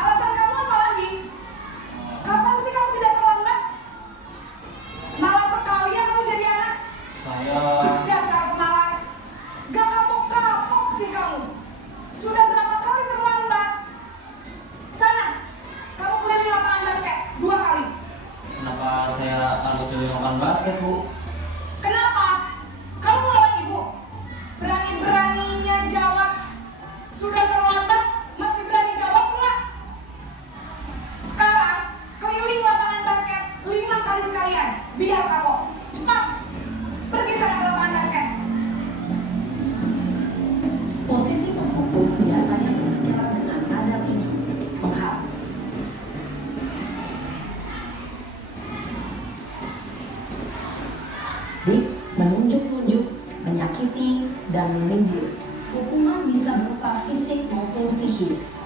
Alasan kamu apa lagi? Kapan sih kamu tidak terlambat? Malas sekali ya kamu jadi anak. saya Dasar pemalas. Gak kapok-kapok sih kamu. Sudah berapa kali terlambat? Sana, kamu keliling lapangan basket 2 kali. kenapa saya harus pilih lapangan basket Bu? Kenapa? Kamu melawan ibu? Berani-beraninya jawab. Sudah terlambat, masih berani jawab pula? Sekarang, keliling lapangan basket 5 kali sekalian. Biar kapok. Cepat. Pergi sana ke lapangan basket. Posisi penghukum biasanya berbicara dengan nada tinggi, mengharap. Dik, menunjuk-nunjuk, menyakiti, dan menyindir. Hukuman bisa berupa fisik maupun psikis.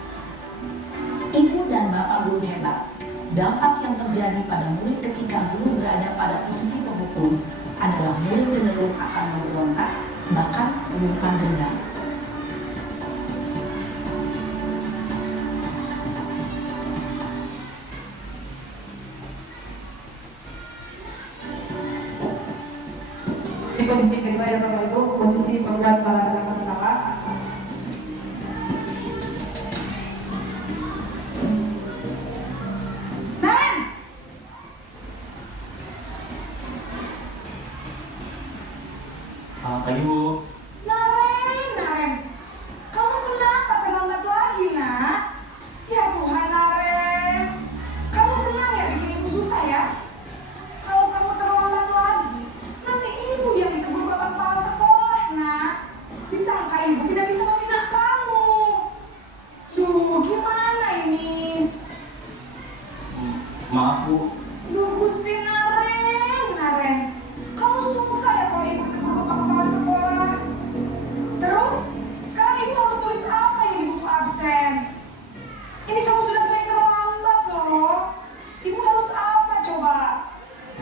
Ibu dan bapak guru hebat. Dampak yang terjadi pada murid ketika guru berada pada posisi penghukum adalah murid cenderung akan memberontak, bahkan menyimpan dendam. Di posisi kedua ya Bapak Ibu, posisi pembuat merasa bersalah. Naren! Selamat pagi Bu. Naren! Kamu kenapa terlambat lagi, nak? Ya Tuhan, Naren. Kamu senang ya bikin ibu susah ya? Kalau kamu terlambat lagi, nanti ibu yang ditegur bapak kepala sekolah, nak. Disangka ibu tidak bisa membina kamu. Duh, gimana ini? Maaf Bu. Duh, Gusti Naren. Kamu suka ya kalau ibu tegur bapak kepala sekolah? Terus, sekarang ibu harus tulis apa ini di buku absen? Ini kamu sudah sering terlambat loh. Ibu harus apa coba?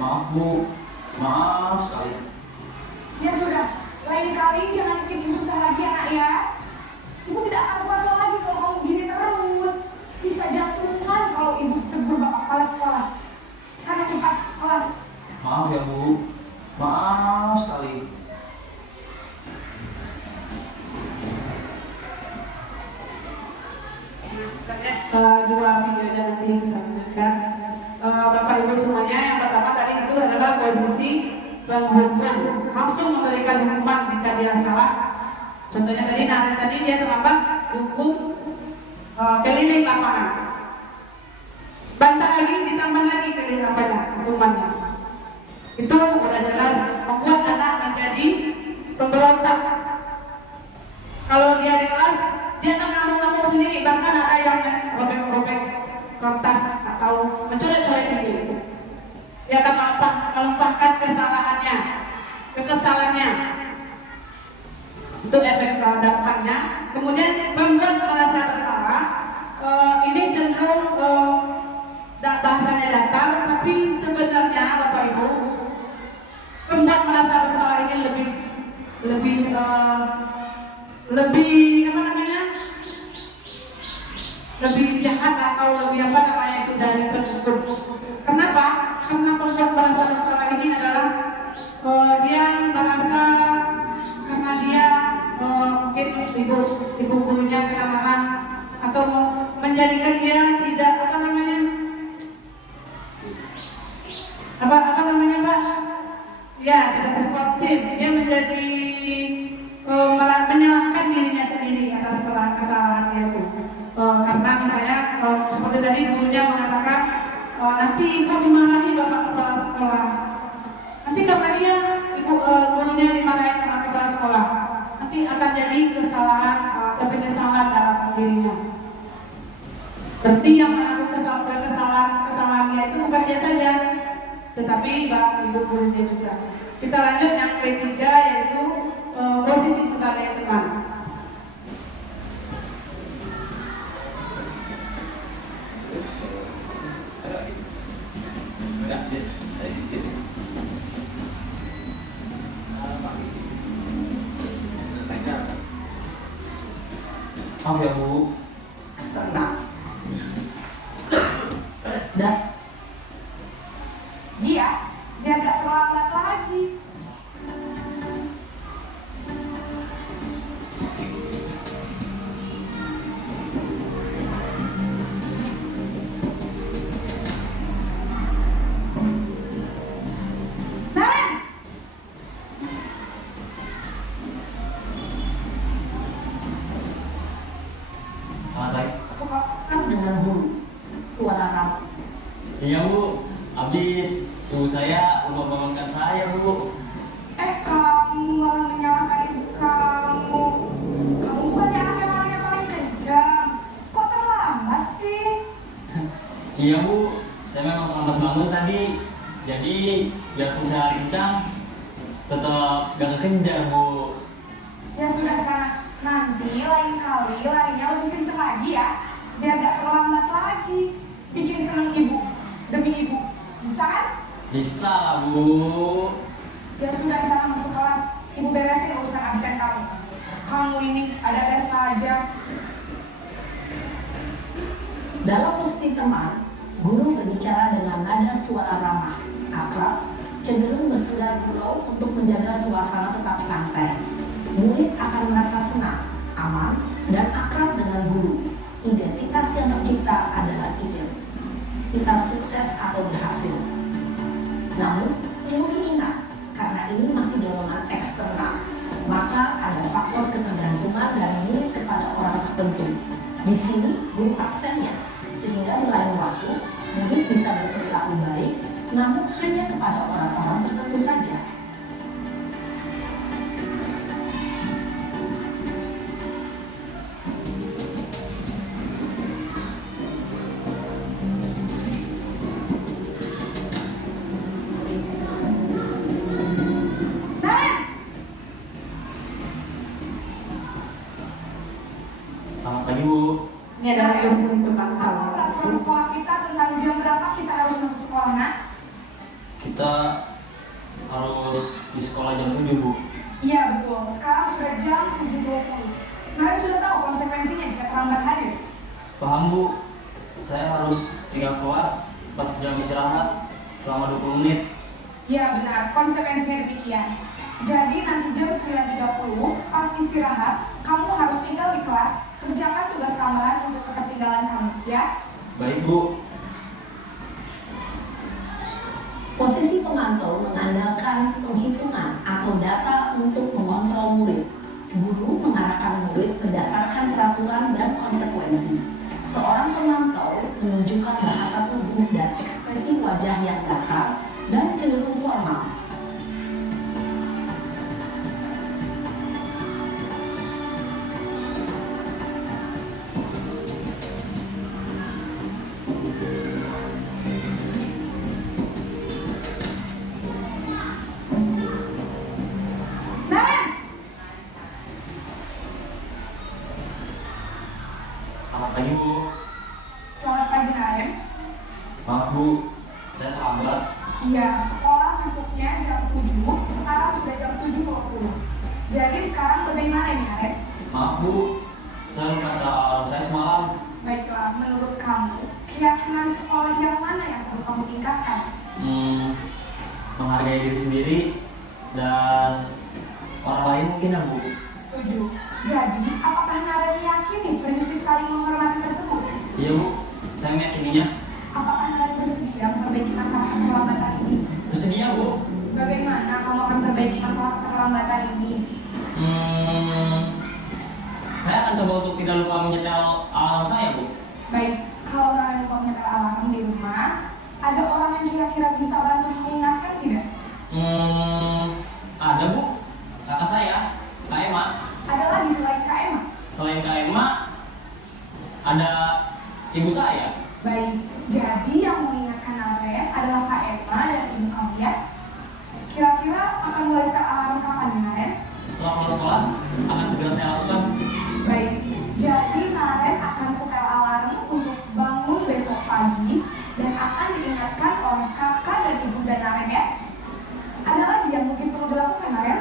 Maaf Bu. Maaf sekali. Ya sudah, lain kali jangan bikin ibu susah lagi anak ya. Dua videonya nanti kita lanjutkan. Bapak Ibu semuanya, yang pertama tadi itu adalah posisi penghukum, langsung memberikan hukuman jika dia salah. Contohnya tadi, dia terlambat, dihukum keliling lapangan. Bantah lagi, ditambah lagi keliling lapangan hukumannya. Itu udah jelas membuat anak menjadi pemberontak. Kalau dia di kelas, dia akan ngomong-ngomong sendiri, bahkan ada yang robek-robek kertas atau mencoret-coret ini. Dia akan melupakan kesalahannya, kekesalannya. Itu efek dampaknya. Kemudian membuat merasa bersalah. Ini cenderung bahasanya datar, tapi sebenarnya Bapak Ibu, membuat merasa bersalah ini lebih lebih jahat atau lebih itu dari penghukum. Kenapa? Karena pembuat merasa bersalah ini adalah dia merasa karena dia mungkin ibu gurunya kena marah atau menjadikan dia tidak Mbak? Ya, tidak sportif. Dia menjadi menyalahkan dirinya sendiri atas kesalahannya itu. Karena misalnya seperti tadi gurunya mengatakan nanti ibu dimarahi bapak kepala sekolah. Nanti karena dia gurunya dimarahi kepala sekolah, nanti akan jadi kesalahan atau penyesalan dalam dirinya. Berarti yang menanggung kesalahannya itu bukan dia saja, tetapi ibu gurunya juga. Kita lanjut yang ketiga, yaitu posisi sebagai teman. Maaf ya Bu. Setengah. Dan Dia biar gak terlambat lagi. Naren! Selamat pagi. sekolah dengan guru Tuan Arab. Iya Bu, habis ibu saya lupa bangunkan saya Bu. Kamu malah menyalahkan ibu kamu. Kamu bukannya anak yang paling kejam. Kok terlambat sih? Iya Bu, saya memang terlambat bangun tadi. Jadi biarpun saya lari kencang, tetap gak kekejar Bu. Ya sudah sana. Nanti lain kali larinya lebih kenceng lagi ya. Biar gak terlambat lagi. Bikin seneng ibu demi ibu. Bisa kan? Bisa lah Bu. Ya sudah sana masuk kelas. Ibu beresin urusan absen kamu. Kamu ini ada-ada saja. Dalam posisi teman, guru berbicara dengan nada suara ramah, akrab, cenderung bersenda gurau untuk menjaga suasana tetap santai. Murid akan merasa senang, aman, dan akrab dengan guru. Identitas yang tercipta adalah identitas sukses atau berhasil. Namun, perlu diingat, karena ini masih dorongan eksternal, maka ada faktor ketergantungan dari murid kepada orang tertentu. Di sini, guru absennya, sehingga di lain waktu, murid bisa berperilaku baik, namun hanya kepada orang-orang tertentu saja. Selamat pagi Bu. Ini adalah posisi teman Apa peraturan sekolah kita tentang jam berapa kita harus masuk sekolah, Nak? Kita harus di sekolah jam 7 Bu. Iya betul, sekarang sudah jam 7.20. Naren sudah tahu konsekuensinya jika terlambat hadir. Paham Bu, saya harus tinggal kelas pas jam istirahat selama 20 menit. Iya benar, konsekuensinya demikian. Jadi nanti jam 9.30 pas istirahat, kamu harus tinggal di kelas, kerjakan tugas tambahan untuk kepentingan ketinggalan kamu, ya. Baik Bu. Posisi pemantau mengandalkan penghitungan atau data untuk mengontrol murid. Guru mengarahkan murid berdasarkan peraturan dan konsekuensi. Seorang pemantau menunjukkan bahasa tubuh dan ekspresi wajah yang datar dan cenderung formal. Naren, Selamat pagi Bu. selamat pagi Naren. Maaf Bu, saya terlambat. Iya, sekolah masuknya jam 7, sekarang sudah jam 7.20. Jadi sekarang bagaimana nih Naren? Maaf Bu, saya lupa setelah alarm saya semalam. Baiklah, menurut kamu, keyakinan sekolah yang mana yang perlu kamu tingkatkan? Menghargai diri sendiri dan orang lain mungkin ya Bu. Setuju. Jadi, apakah Naren meyakini prinsip saling menghormati tersebut? Iya Bu, saya meyakininya. Apakah Naren bersedia memperbaiki masalah keterlambatan ini? Bersedia Bu. Bagaimana kamu akan memperbaiki masalah keterlambatan ini? Saya akan coba untuk tidak lupa menyetel alarm saya Bu. Baik, kalau Naren lupa menyetel alarm di rumah, ada orang yang kira-kira bisa bantu mengingatkan tidak? Ada Bu, kakak saya, Kak Emma. Ada lagi selain Kak Emma? Selain Kak Emma, ada ibu saya. Baik, jadi yang mengingatkan Naren adalah Kak Emma dan ibu kamu ya? Kira-kira akan mulai setel alarm kapan nih Naren? Setelah pulang sekolah, akan segera saya lakukan. Baik, jadi Naren akan setel alarm untuk bangun besok pagi dan akan diingatkan oleh kakak dan ibu dan Naren ya. Ada lagi yang mungkin perlu dilakukan Naren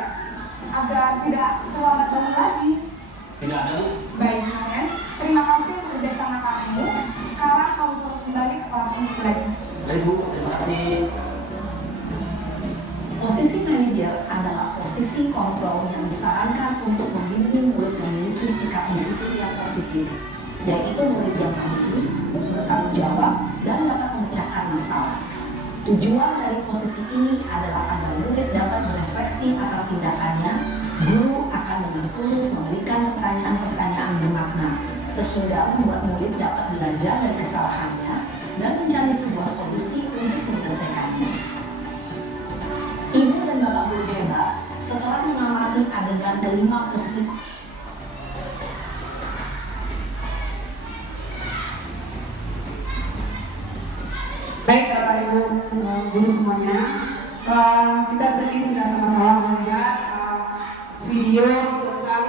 agar tidak terlambat bangun lagi. Tidak ada Bu. Baik Naren, terima kasih untuk kerjasama kamu. Sekarang kamu perlu kembali ke kelas untuk belajar. Baik Bu, terima kasih. Posisi manajer adalah posisi kontrol yang disarankan untuk membimbing murid memiliki sikap disiplin yang positif, yaitu murid yang mandiri, bertanggung jawab, dan dapat memecahkan masalah. Tujuan dari posisi ini adalah agar murid dapat berefleksi atas tindakannya. Guru akan dengan tulus memberikan pertanyaan-pertanyaan bermakna, sehingga membuat murid dapat belajar dari kesalahannya dan mencari sebuah solusi untuk menyelesaikannya. Ibu dan Bapak Guru hebat setelah mengamati adegan kelima posisi Baik Bapak Ibu guru semuanya, kita tadi sudah sama-sama melihat video tentang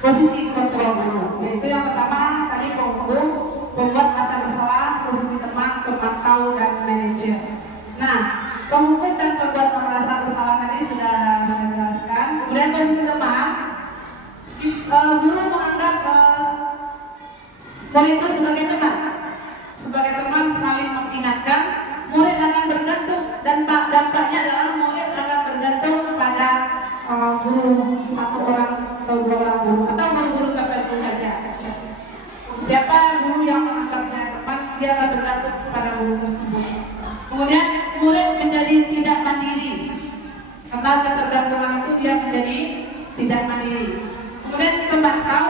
posisi kontrol guru. Yaitu yang pertama tadi pengukur, pembuat rasa bersalah, posisi teman, pemantau, dan manajer. Nah, pengukur dan pembuat merasa bersalah tadi sudah saya jelaskan. Kemudian posisi teman, guru menganggap murid itu sebagai teman. Sebagai teman saling mengingatkan, murid akan bergantung dan dampaknya adalah murid akan bergantung pada guru, satu orang atau dua orang guru atau guru-guru tertentu saja. Siapa guru yang menganggapnya teman, dia akan bergantung pada guru tersebut. Kemudian murid menjadi tidak mandiri karena ketergantungan itu dia menjadi tidak mandiri. Kemudian pemantau,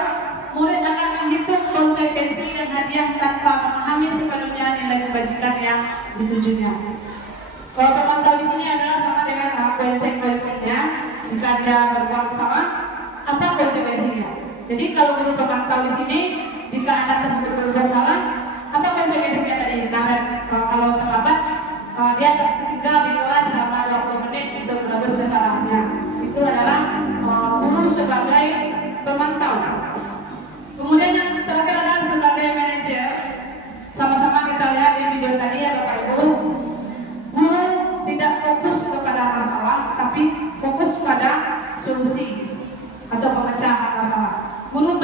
murid akan menghitung konsekuensi dan hadiah tanpa memahami sepenuhnya nilai kebajikan yang ditujunya. Kalau pemantau di sini adalah sama dengan konsekuensinya. Jika dia berbuat salah, apa konsekuensinya? Jadi kalau guru pemantau di sini, jika anak tersebut berbuat salah, apa konsekuensinya tadi? Nah, kalau terlambat, dia tinggal di kelas selama 20 menit untuk menebus kesalahannya. Itu adalah guru sebagai pemantau. Kemudian yang terakhir adalah sebagai manajer. Sama-sama kita lihat di video tadi ya Bapak Ibu. Guru tidak fokus kepada masalah, tapi fokus pada solusi atau pemecahan masalah. Guru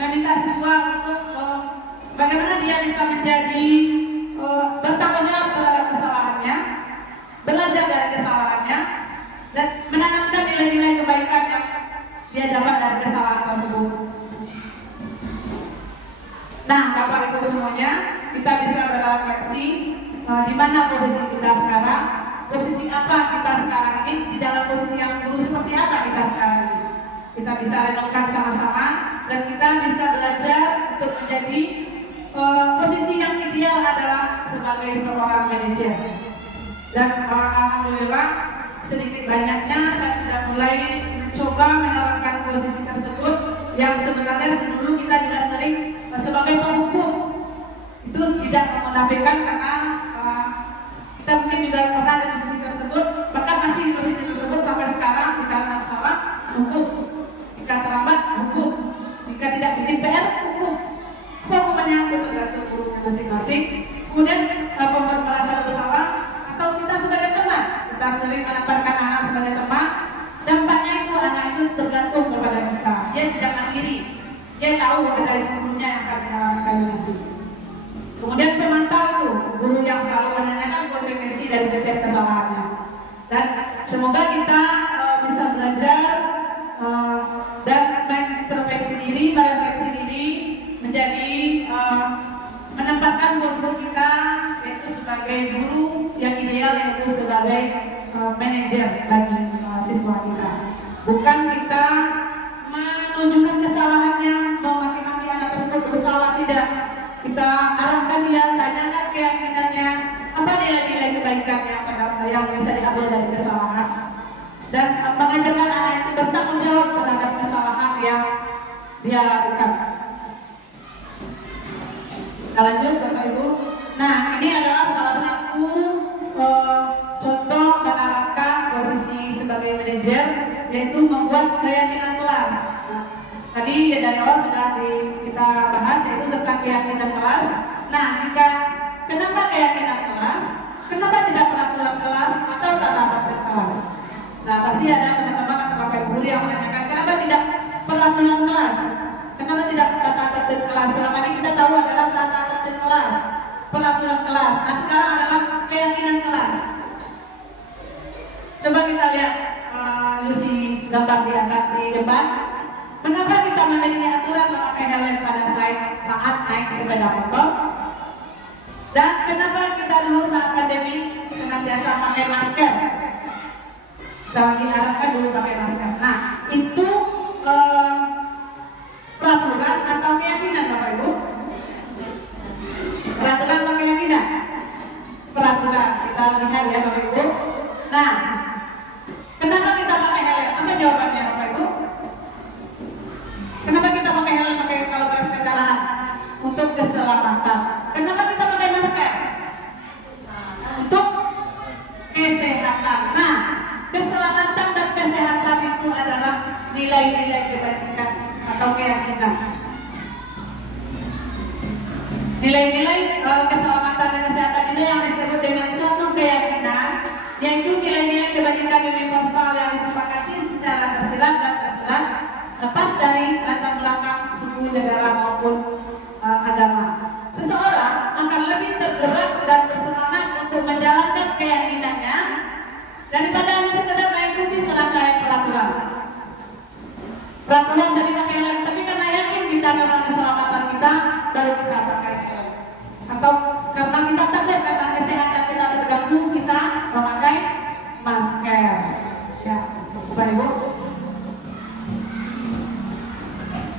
meminta siswa untuk bagaimana dia bisa menjadi bertanggung jawab terhadap kesalahannya, belajar dari kesalahannya, dan menanamkan nilai-nilai kebaikan yang dia dapat dari kesalahan tersebut. Nah, Bapak Ibu semuanya, kita bisa berefleksi di mana posisi kita sekarang, posisi apa kita sekarang ini, di dalam posisi yang guru seperti apa kita sekarang ini. Kita bisa renungkan sama-sama dan kita bisa belajar untuk menjadi posisi yang ideal adalah sebagai seorang manajer. Dan alhamdulillah sedikit banyaknya saya sudah mulai mencoba menerapkan posisi tersebut yang sebenarnya sebelum kita juga sering sebagai penghukum itu tidak menampilkan karena kita mungkin juga pernah di posisi tersebut, bahkan masih di posisi tersebut sampai sekarang. Jika anak salah, hukum; jika terlambat, hukum; jika tidak bikin PR, hukum. Apa hukumannya? Itu tergantung gurunya masing-masing. Kemudian pembuat merasa bersalah atau kita sebagai teman, kita sering menempatkan anak sebagai teman, dampaknya itu anak itu tergantung kepada kita. Dia tidak mandiri, dia tahu dari gurunya yang akan dialami nanti. Kemudian pemantau itu guru yang selalu menanyakan konsekuensi dari setiap kesalahannya. Dan semoga kita bisa belajar dan mengintrospeksi diri, merefleksi diri, menjadi menempatkan posisi kita yaitu sebagai guru yang ideal, yaitu sebagai manajer bagi siswa kita. Bukan kita menunjukkan kesalahannya, memaki-maki anak tersebut bersalah, tidak. Kita arahkan dia, tanyakan keyakinannya, apa nilai-nilai kebaikannya yang bisa diambil dari kesalahan, dan mengajarkan anak itu bertanggung jawab terhadap kesalahan yang dia lakukan. Kita lanjut Bapak Ibu. Nah, ini adalah salah satu contoh menerapkan posisi sebagai manajer, yaitu membuat keyakinan kelas. Nah, tadi ya dari awal sudah kita bahas yaitu tentang keyakinan kelas. Nah, jika kenapa keyakinan kelas, kenapa tidak peraturan kelas atau tata tertib kelas? Nah, pasti ada teman-teman atau Bapak Ibu yang menanyakan kenapa tidak peraturan kelas, kenapa tidak tata tertib kelas? Selama ini kita tahu adalah tata tertib kelas, peraturan kelas. Nah, sekarang adalah keyakinan kelas. Coba kita lihat Lucy gambar di atas di depan. Mengapa kita memiliki aturan memakai helm pada saat naik sepeda motor? Dan kenapa kita dulu saat pandemi senantiasa pakai masker? Kita diharapkan dulu pakai masker. Nah, itu peraturan atau keyakinan Bapak Ibu? Peraturan atau keyakinan? Peraturan. Kita lihat ya Bapak Ibu. Nah, kenapa kita pakai helm? Apa jawabannya Bapak Ibu? Kenapa kita pakai helm kalau pakai kendaraan? Untuk keselamatan. Kenapa kita pakai masker? Untuk kesehatan. Nah, keselamatan dan kesehatan itu adalah nilai-nilai kebajikan atau keyakinan. Nilai-nilai keselamatan dan kesehatan ini yang disebut dengan suatu keyakinan, yaitu nilai-nilai kebajikan universal yang disepakati secara tersirat dan tersurat, lepas dari latar belakang suku, negara maupun agama. Seseorang akan lebih tergerak dan bersemangat untuk menjalankan keyakinannya daripada hanya sekedar mengikuti serangkaian peraturan. Peraturan dari pakai helm, tapi karena yakin kita karena keselamatan kita baru kita pakai helm, atau karena kita takut karena kesehatan kita terganggu kita memakai masker. Ya, Bapak Ibu.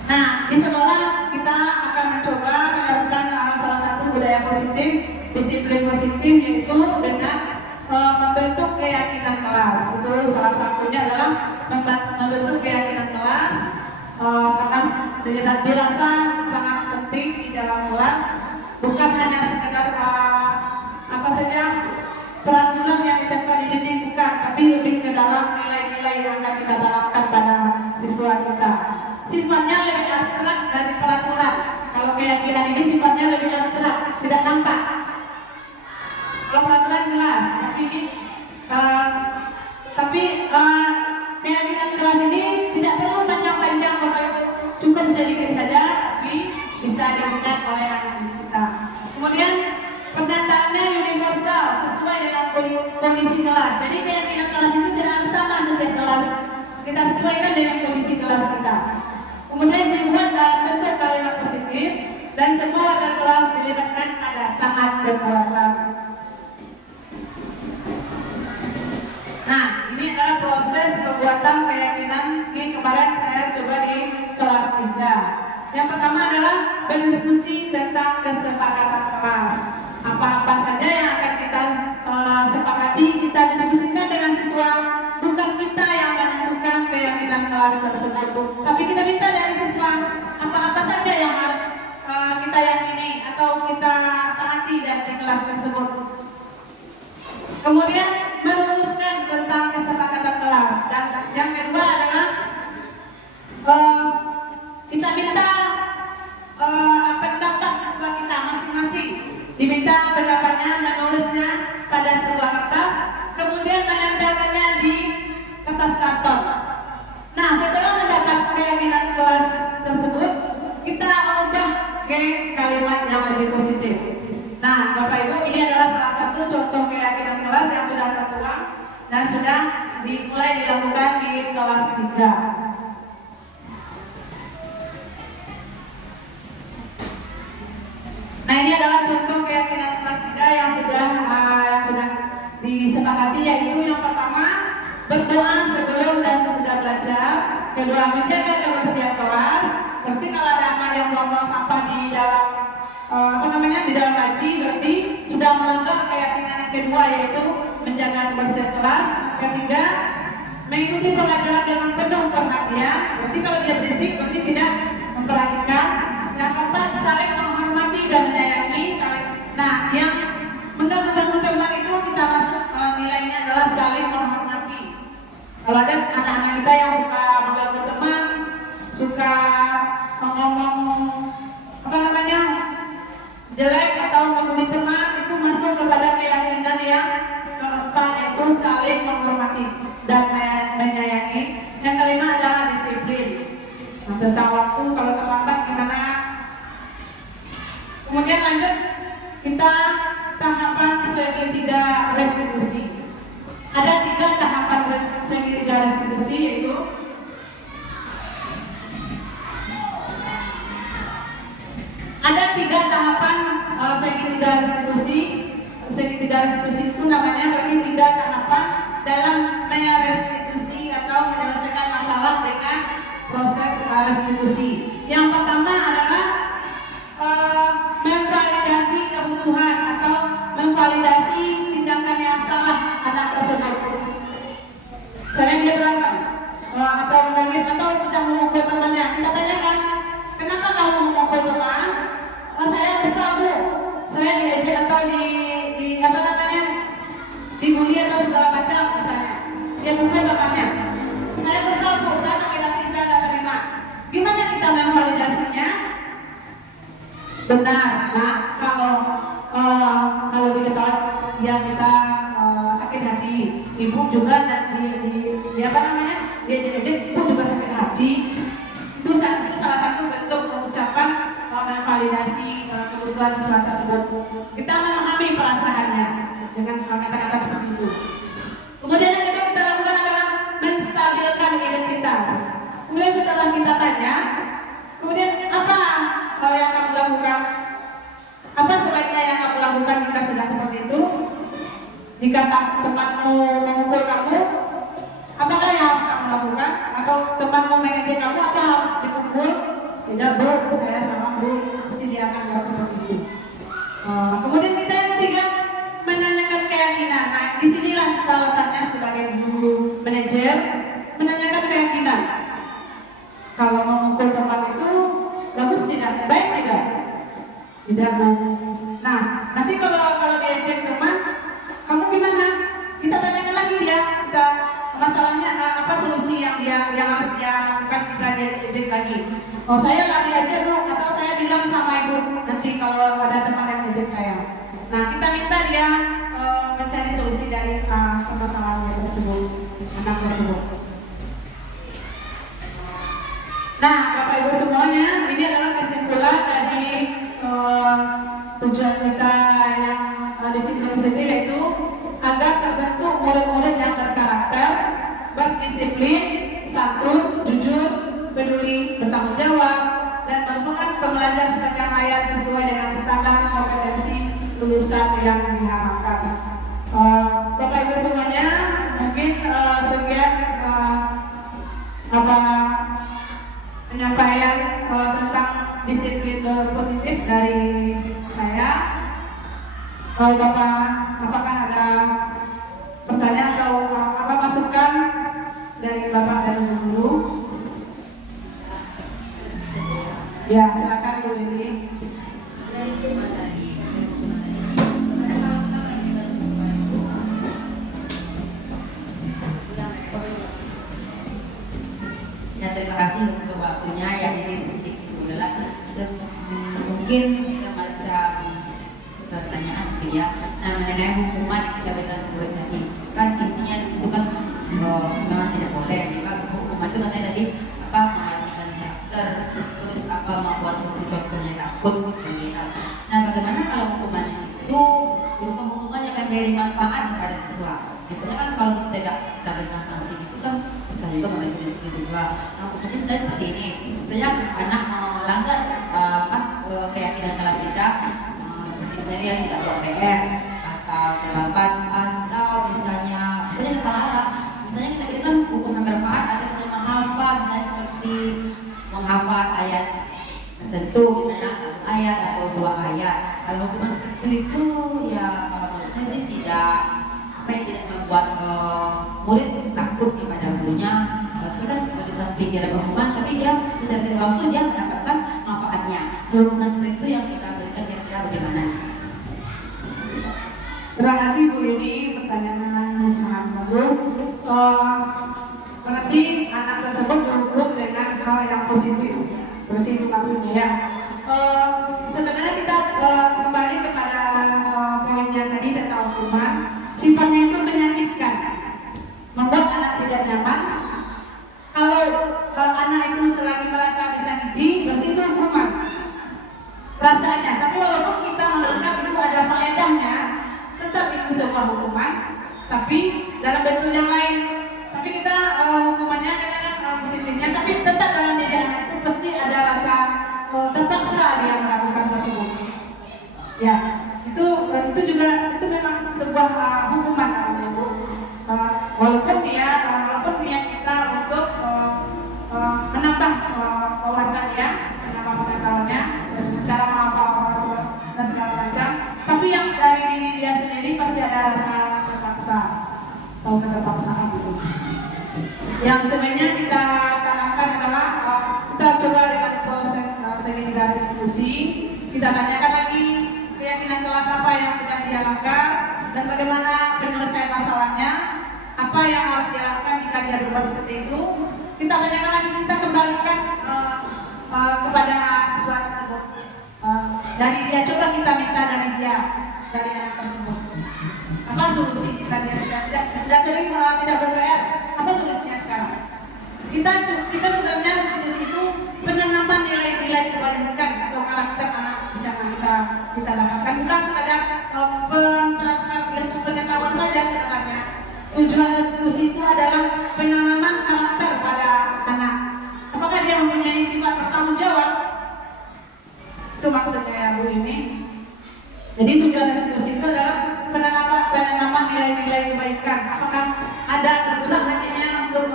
Nah, di sekolah kita akan mencoba melakukan salah satu budaya positif, disiplin positif, yaitu dengan membentuk keyakinan kelas. Itu salah satunya adalah membentuk keyakinan kelas. Karena dirasa sangat penting di dalam kelas, bukan hanya sekedar apa saja peraturan yang ditetapkan di dinding, bukan, tapi lebih ke dalam nilai-nilai yang akan kita terapkan pada siswa kita. Sifatnya lebih abstrak dari peraturan. Kalau keyakinan ini sifatnya lebih abstrak, tidak nampak. Kalau peraturan jelas, tapi keyakinan kelas ini tidak perlu panjang-panjang, Bapak Ibu, cukup sedikit saja, tapi bisa digunakan oleh anak-anak kita. Kemudian pendataannya universal, sesuai dengan kondisi kelas. Jadi keyakinan kelas itu tidak harus sama setiap kelas. Kita sesuaikan dengan kondisi kelas kita. Kemudian dibuat dalam bentuk kalimat positif dan semua kekuatan. Nah, ini adalah proses pembuatan keyakinan. Ini kemarin saya coba di kelas 3. Yang pertama adalah berdiskusi tentang kesepakatan kelas. Apa-apa saja yang akan kita sepakati, kita diskusikan dengan siswa. Bukan kita yang menentukan keyakinan kelas tersebut, tapi kita minta dari siswa apa-apa saja yang harus kita yakini atau kita taati dari kelas tersebut. Kemudian merumuskan tentang kesepakatan kelas. Dan yang kedua adalah kita minta pendapat siswa kita masing-masing. Diminta pendapatnya, menulisnya pada sebuah kertas, kemudian menempelkannya di kertas karton. Nah, setelah mendapat keyakinan kelas tersebut, kita ubah ke kalimat yang lebih positif. Nah, Bapak Ibu, ini adalah salah satu contoh keyakinan kelas yang sudah tertuang dan sudah dimulai dilakukan di kelas 3. Nah, ini adalah contoh keyakinan kelas 3 yang sudah disepakati, yaitu yang pertama, berdoa sebelum dan sesudah belajar. Kedua, menjaga kebersihan kelas. Berarti kalau ada anak yang buang-buang sampah di dalam di dalam laci, berarti sudah melanggar keyakinan yang kedua, yaitu menjaga kebersihan kelas. Ketiga, mengikuti pelajaran dengan penuh perhatian. Berarti kalau dia berisik, berarti tidak memperhatikan. Yang keempat, saling menghormati dan menyayangi. Nah, yang mengganggu teman itu kita masuk nilainya adalah saling menghormati. Kalau ada anak-anak kita yang suka mengganggu teman, suka ngomong jelek atau membuli teman, itu masuk kepada keyakinan yang keempat, yaitu saling menghormati dan menyayangi. Yang kelima adalah disiplin. Nah, tentang waktu, kalau terlambat gimana. Kemudian lanjut, kita tahapan segitiga restitusi. Ada 3 tahapan segitiga restitusi, yaitu ada 3 tahapan segitiga restitusi. Segitiga restitusi itu namanya berarti 3 tahapan dalam merestitusi atau menyelesaikan masalah dengan proses restitusi. Yang pertama adalah memvalidasi kebutuhan atau memvalidasi tindakan yang salah anak tersebut. Misalnya dia berantem atau menangis atau sudah memukul temannya, kita tanyakan, kenapa kamu memukul teman? Saya kesal, Bu. Saya diejek atau dibully atau segala macam, misalnya. Dia pukul temannya. Saya kesal, Bu. Saya sakit hati, saya tidak terima. Gimana kita memvalidasinya? Benar. Nah, kalau diketahui yang kita sakit hati, ibu juga diejek-ejek, ibu juga sakit hati. Itu salah satu bentuk pengucapan memvalidasi kebutuhan siswa tersebut. Kita memahami perasaannya dengan kata-kata seperti itu. Kemudian yang kedua kita lakukan adalah menstabilkan identitas. Kemudian setelah kita tanya, kemudian apa yang kamu lakukan? Apa sebaiknya yang kamu lakukan jika sudah seperti itu? Jika temanmu memukul kamu, apakah yang harus kamu lakukan? Atau temanmu mengejek kamu, apa harus dipukul? Tidak, Bu, saya sama, Bu. Pasti dia akan jawab seperti itu. Kemudian kita yang ketiga, menanyakan keyakinan. Nah, disinilah kita letaknya sebagai guru manajer, menanyakan keyakinan. Kalau memukul teman itu bagus tidak? Baik tidak? Tidak, Bu. Nah, nanti kalau diejek teman, kamu gimana? Kita tanyakan lagi dia. Masalahnya apa solusi yang harus dia lakukan jika dia diejek lagi? Oh, saya nggak diejek, Bu, atau saya bilang sama ibu nanti kalau ada teman yang ejek saya. Nah, kita minta dia mencari solusi dari permasalahan tersebut, anak tersebut. Nah, Bapak Ibu semuanya, ini adalah kesimpulan dari tujuan kita yang disiplin positif, yaitu agar terbentuk murid-murid yang berkarakter, berdisiplin, santun, jujur, peduli, bertanggung jawab, dan merupakan pembelajaran sepanjang hayat sesuai dengan standar kompetensi lulusan yang diharapkan. Bapak Ibu semuanya, mungkin sekian penyampaian tentang disiplin positif dari saya. Bapak, apakah ada pertanyaan atau apa masukan dari Bapak dan Ibu guru? Ya, silakan Bu Lili. Ya, terima kasih untuk waktunya. Ya, jadi sedikit adalah mungkin semacam pertanyaan gitu ya. Nah, mengenai hukuman yang kita berikan ke murid tadi, kan intinya itu kan memang tidak boleh. Jadi kan hukuman itu katanya tadi mematikan karakter, terus membuat siswa misalnya takut gitu. Nah, bagaimana kalau hukumannya itu berupa hukuman yang memberi manfaat kepada siswa? Biasanya kan kalau kita berikan sanksi itu kan susah juga membantu disiplin siswa. Nah, hukumnya saya seperti ini. Misalnya anak melanggar keyakinan kelas kita, seperti misalnya yang tidak buat PR atau terlambat atau misalnya punya kesalahan lah. Misalnya kita berikan hukum yang bermanfaat atau misalnya menghafal, misalnya seperti menghafal ayat tertentu, misalnya 1 ayat atau 2 ayat. Kalau hukuman seperti itu ya kalau menurut saya sih tidak membuat murid takut kepada gurunya. Itu kan di samping dia hukuman, tapi dia secara tidak langsung dia mendapatkan manfaatnya. Hukuman seperti itu yang kita berikan kira-kira bagaimana? Terima kasih Bu Yuni, pertanyaan sangat bagus. Berarti anak tersebut dihukum dengan hal yang positif. Berarti itu maksudnya ya. Sebenarnya kita kembali kepada poinnya tadi tentang hukuman. Sifatnya itu menyakitkan, membuat anak tidak nyaman. Kalau anak itu selagi merasa disakiti, berarti itu hukuman rasanya. Tapi walaupun kita menganggap itu ada faedahnya, tetap itu sebuah hukuman, tapi dalam bentuk yang lain. Tapi kita hukumannya kadang-kadang positifnya, tapi tetap dalam diri anak itu pasti ada rasa terpaksa dia melakukan tersebut. Ya, itu juga itu memang sebuah hukuman namanya Bu. Walaupun niat kita untuk menambah wawasan dia, menambah pengetahuannya, cara menghafal surat dan segala macam. Tapi yang dari diri dia sendiri pasti ada rasa terpaksa atau keterpaksaan gitu. Yang sebenarnya kita tanamkan adalah kita coba dengan proses segitiga restitusi. Kita tanyakan lagi keyakinan kelas apa yang sudah dia langgar dan bagaimana penyelesaian masalahnya, apa yang harus dilakukan jika dia berbuat seperti itu. Kita tanyakan lagi, kita kembalikan kepada siswa tersebut. Dari dia, coba kita minta dari dia, dari anak tersebut. Apa solusi jika dia sudah sering tidak ber-PR? Apa solusinya sekarang? Kita sebenarnya restitusi itu penanaman nilai-nilai kebajikan atau karakter anak bisa kita dapatkan, bukan sekadar pentransfer ilmu pengetahuan saja sebenarnya. Tujuan restitusi itu adalah penanaman karakter pada anak. Apakah dia mempunyai sifat bertanggung jawab? Itu maksudnya ya Bu ini. Jadi tujuan restitusi itu adalah penanaman nilai-nilai kebaikan. Apakah ada tergerak hatinya untuk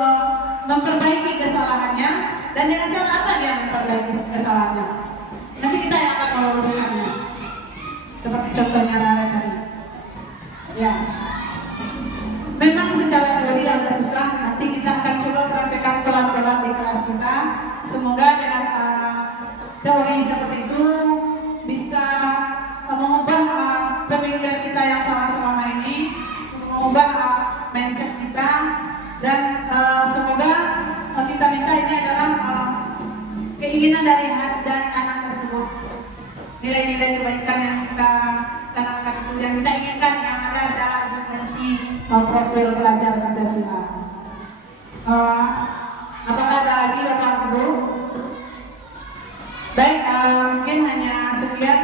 memperbaiki kesalahannya, dan dengan cara apa dia memperbaiki kesalahannya? Nanti kita yang akan meluruskannya. Seperti contohnya Rara tadi. Ya. Memang secara teori agak susah. Nanti kita akan coba praktekkan pelan-pelan di kelas kita. Semoga dengan teori seperti itu bisa mengubah pemikiran kita yang salah selama ini, mengubah mindset kita, dan semoga kita minta ini adalah keinginan dari anak tersebut. Nilai-nilai kebaikan yang kita tanamkan itu, yang kita inginkan, yang ada dalam dimensi profil pelajar Pancasila. Apakah ada lagi Bapak Ibu? Baik, mungkin hanya sekian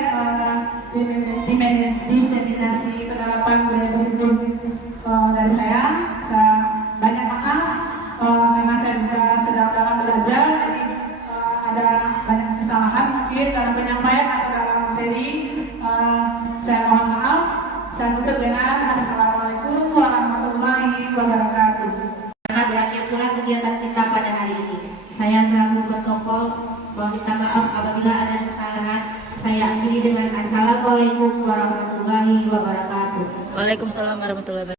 diseminasi penerapan budaya positif dari saya. Banyak maaf karena saya juga sedang dalam belajar, jadi ada banyak kesalahan mungkin dalam penyampaian atau dalam materi. Saya mohon maaf. Allah. Mohon minta maaf apabila ada kesalahan. Saya akhiri dengan Assalamualaikum warahmatullahi wabarakatuh. Waalaikumsalam warahmatullahi wabarakatuh.